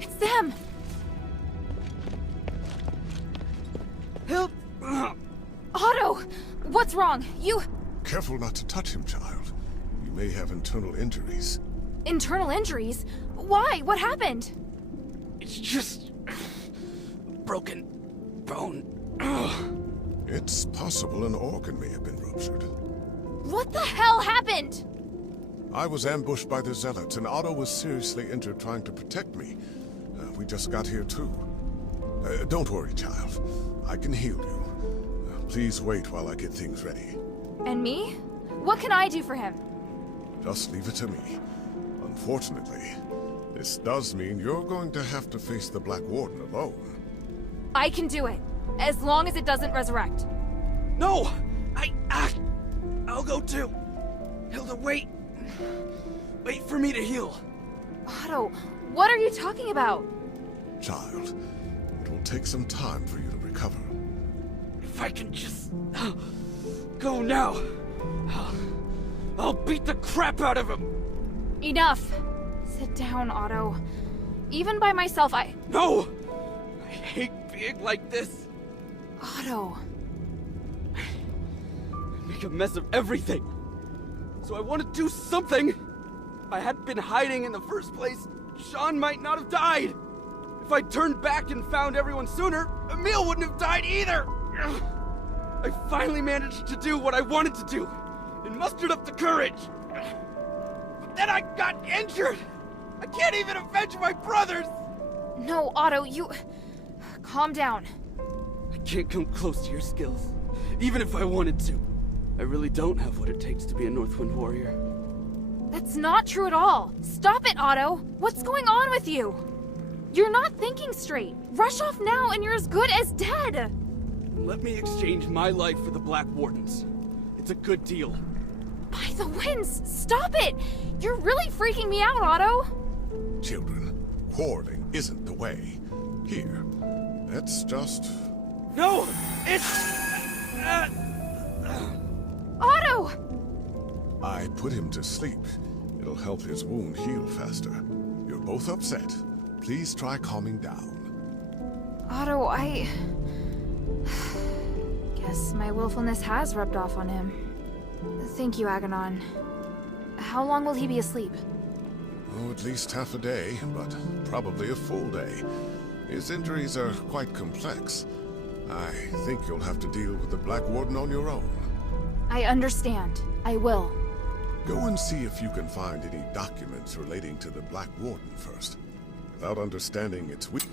It's them! Help! Otto! What's wrong? You... Careful not to touch him, child. You may have internal injuries. Internal injuries? Why? What happened? It's just... broken bone. It's possible an organ may have been ruptured. What the hell happened? I was ambushed by the Zealots, and Otto was seriously injured trying to protect me. We just got here too. Don't worry, child. I can heal you. Please wait while I get things ready. And me? What can I do for him? Just leave it to me. Unfortunately, this does mean you're going to have to face the Black Warden alone. I can do it, as long as it doesn't resurrect. No! I'll go too. Hilda, wait. Wait for me to heal. Otto, what are you talking about? Child, it will take some time for you to recover. If I can just go now, I'll beat the crap out of him. Enough. Sit down, Otto. Even by myself, No! I hate being like this. Otto. I make a mess of everything. So I want to do something. If I hadn't been hiding in the first place, Sean might not have died. If I turned back and found everyone sooner, Emil wouldn't have died either. I finally managed to do what I wanted to do and mustered up the courage. But then I got injured. I can't even avenge my brothers. No, Otto, you... Calm down. I can't come close to your skills, even if I wanted to. I really don't have what it takes to be a Northwind warrior. That's not true at all. Stop it, Otto. What's going on with you? You're not thinking straight. Rush off now and you're as good as dead. Let me exchange my life for the Black Warden's. It's a good deal. By the winds, stop it! You're really freaking me out, Otto. Children, quarreling isn't the way. Here, let's just... No! It's... Otto! I put him to sleep. It'll help his wound heal faster. You're both upset. Please try calming down. Otto, guess my willfulness has rubbed off on him. Thank you, Aganon. How long will he be asleep? Oh, at least half a day, but probably a full day. His injuries are quite complex. I think you'll have to deal with the Black Warden on your own. I understand. I will. Go and see if you can find any documents relating to the Black Warden first. Without understanding its weak...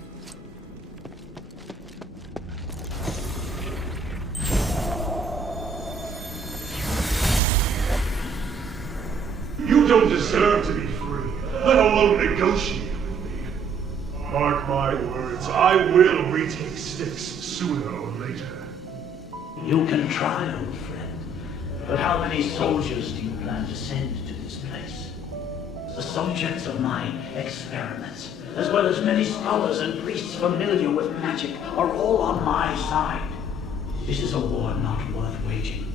You don't deserve to be free, let alone negotiate with me. Mark my words, I will retake Styx sooner or later. You can try, old friend. But how many soldiers do you plan to send to this place? The subjects of my experiments, as well as many scholars and priests familiar with magic, are all on my side. This is a war not worth waging.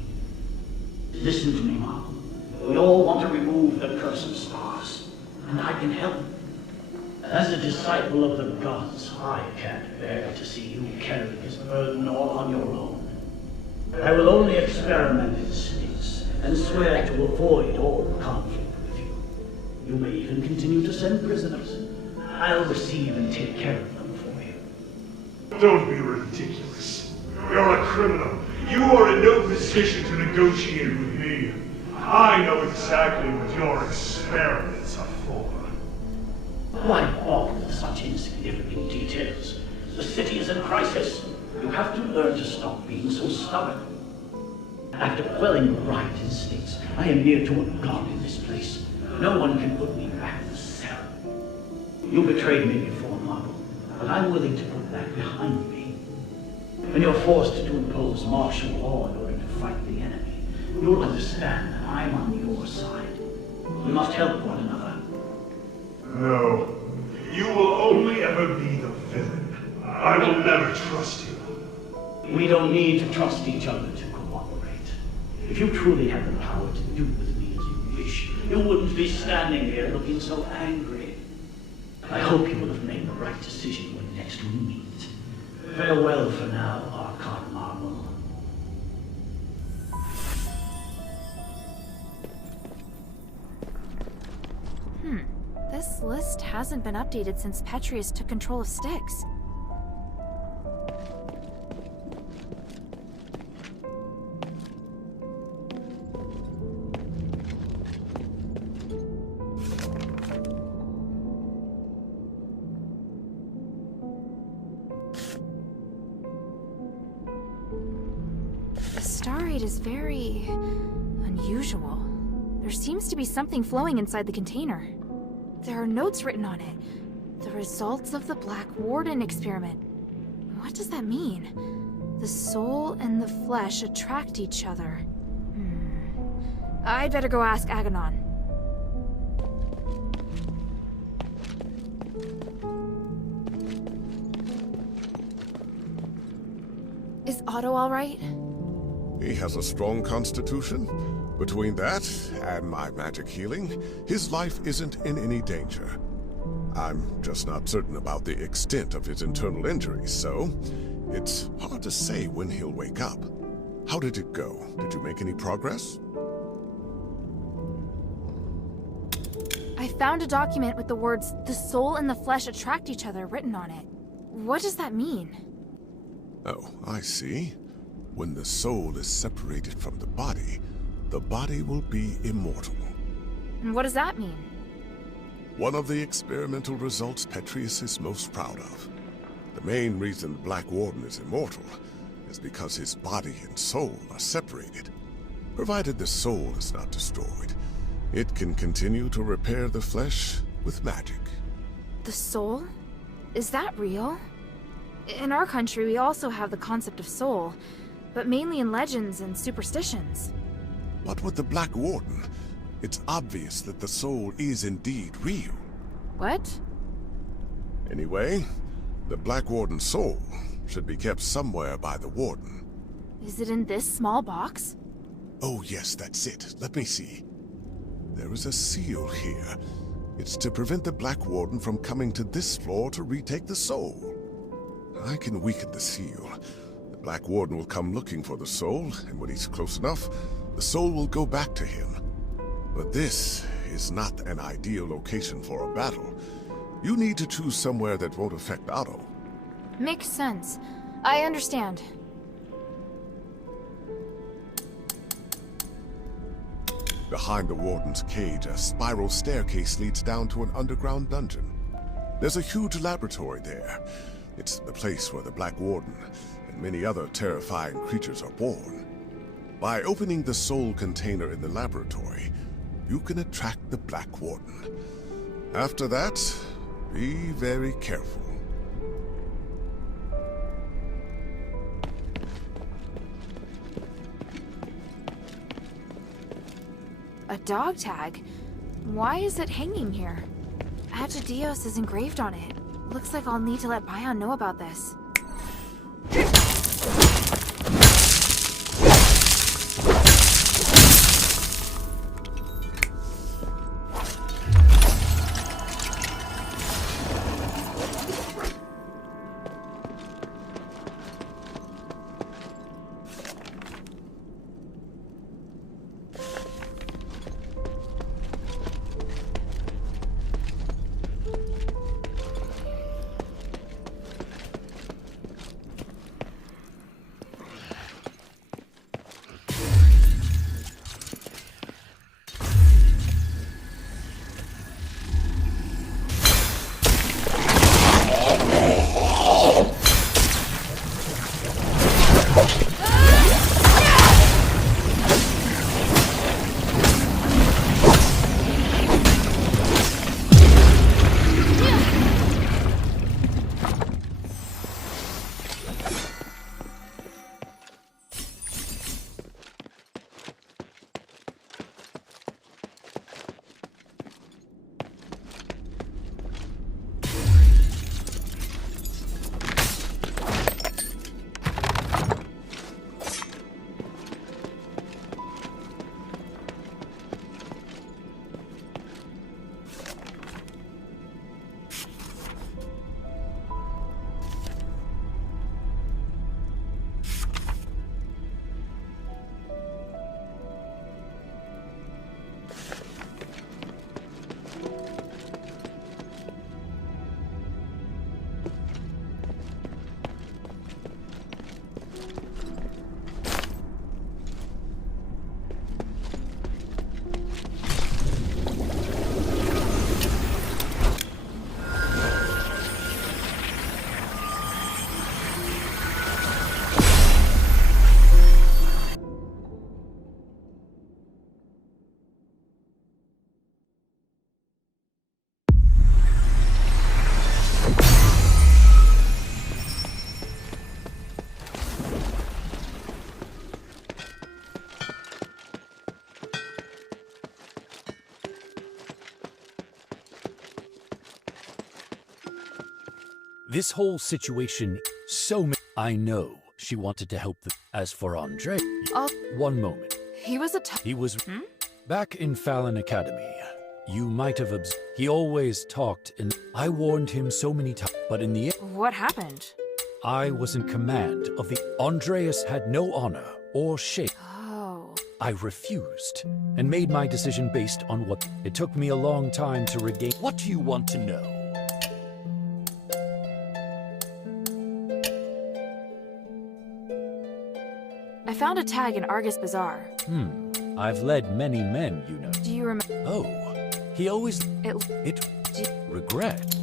Listen to me, Mark. We all want to remove the curse of stars, and I can help. As a disciple of the gods, I can't bear to see you carry this burden all on your own. I will only experiment in Styx, and swear to avoid all conflict with you. You may even continue to send prisoners. I'll receive and take care of them for you. Don't be ridiculous. You're a criminal. You are in no position to negotiate with me. I know exactly what your experiments are for. Why bother with such insignificant details? The city is in crisis. You have to learn to stop being so stubborn. After quelling the riot in Styx, I am near to a god in this place. No one can put me back in the cell. You betrayed me before, Marble, but I'm willing to put that behind me. When you're forced to impose martial law in order to fight the enemy, you'll understand that I'm on your side. We must help one another. No. You will only ever be the villain. I will never trust you. We don't need to trust each other to cooperate. If you truly had the power to do with me as you wish, you wouldn't be standing here looking so angry. I hope you will have made the right decision when next we meet. Farewell for now, Archon Marble. This list hasn't been updated since Petrius took control of Styx. inside is very unusual. There seems to be something flowing inside the container. There are notes written on it. The results of the Black Warden experiment. What does that mean? The soul and the flesh attract each other. I'd better go ask Aganon. Is Otto all right? He has a strong constitution. Between that and my magic healing, his life isn't in any danger. I'm just not certain about the extent of his internal injuries, so it's hard to say when he'll wake up. How did it go? Did you make any progress? I found a document with the words, "The soul and the flesh attract each other," written on it. What does that mean? Oh, I see. When the soul is separated from the body will be immortal. And what does that mean? One of the experimental results Petrius is most proud of. The main reason the Black Warden is immortal is because his body and soul are separated. Provided the soul is not destroyed, it can continue to repair the flesh with magic. The soul? Is that real? In our country, we also have the concept of soul, but mainly in legends and superstitions. But with the Black Warden, it's obvious that the soul is indeed real. What? Anyway, the Black Warden's soul should be kept somewhere by the Warden. Is it in this small box? Oh yes, that's it. Let me see. There is a seal here. It's to prevent the Black Warden from coming to this floor to retake the soul. I can weaken the seal. The Black Warden will come looking for the soul, and when he's close enough, the soul will go back to him. But this is not an ideal location for a battle. You need to choose somewhere that won't affect Otto. Makes sense. I understand. Behind the Warden's cage, a spiral staircase leads down to an underground dungeon. There's a huge laboratory there. It's the place where the Black Warden and many other terrifying creatures are born. By opening the soul container in the laboratory, you can attract the Black Warden. After that, be very careful. A dog tag? Why is it hanging here? Asterigos is engraved on it. Looks like I'll need to let Bion know about this. This whole situation, I know she wanted to help them. As for Andre, one moment. He was He was back in Fallon Academy. You might have observed. He always talked, and I warned him so many times. But in the end, What happened? I was in command of the. Andreas had no honor or shame. Oh. I refused and made my decision based on what. It took me a long time to regain. What do you want to know? I found a tag in Argus Bazaar. I've led many men, you know. Do you remember? Oh, he always. It. Regret.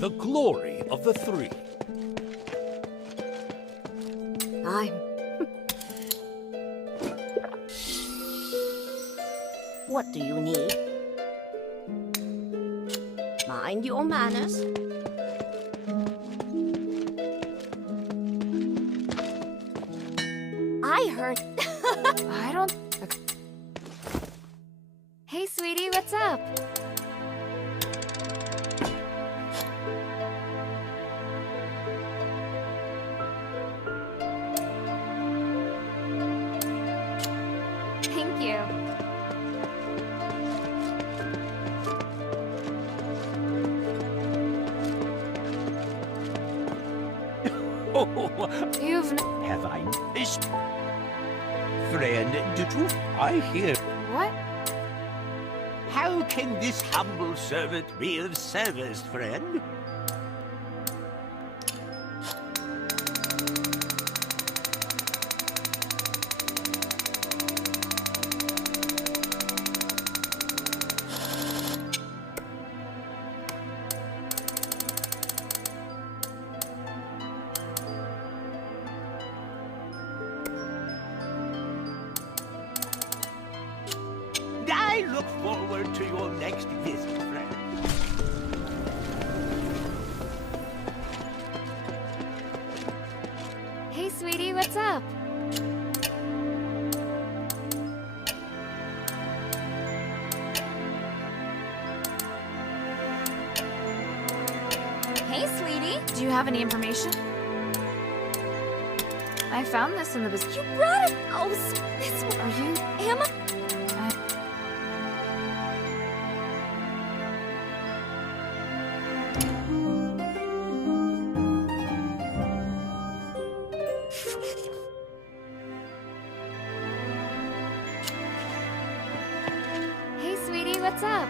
The glory of the three. What do you need? Mind your manners. I heard. I don't. Hey, sweetie, what's up? Thank you. Have I missed? Friend, did you? I hear. What? How can this humble servant be of service, friend? I look forward to your next visit, friend. Hey, sweetie, what's up? Hey, sweetie. Do you have any information? I found this in the bazaar. You brought it! Oh, this one. Are you? Emma? Hey, sweetie, what's up?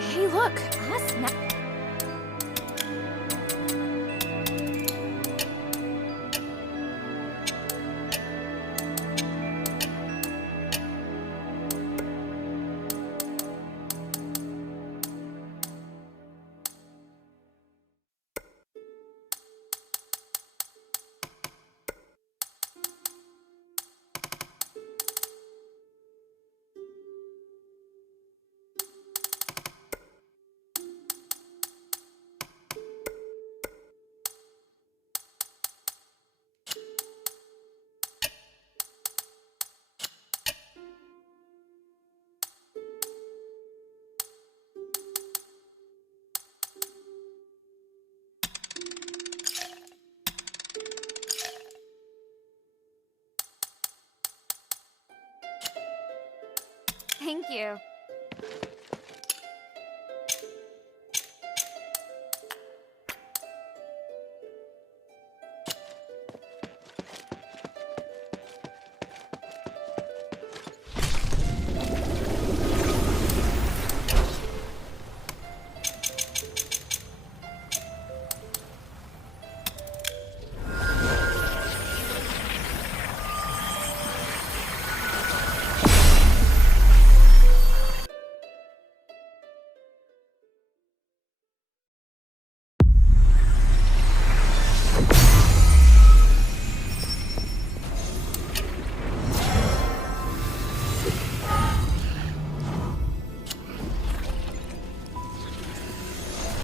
Hey, look. Thank you.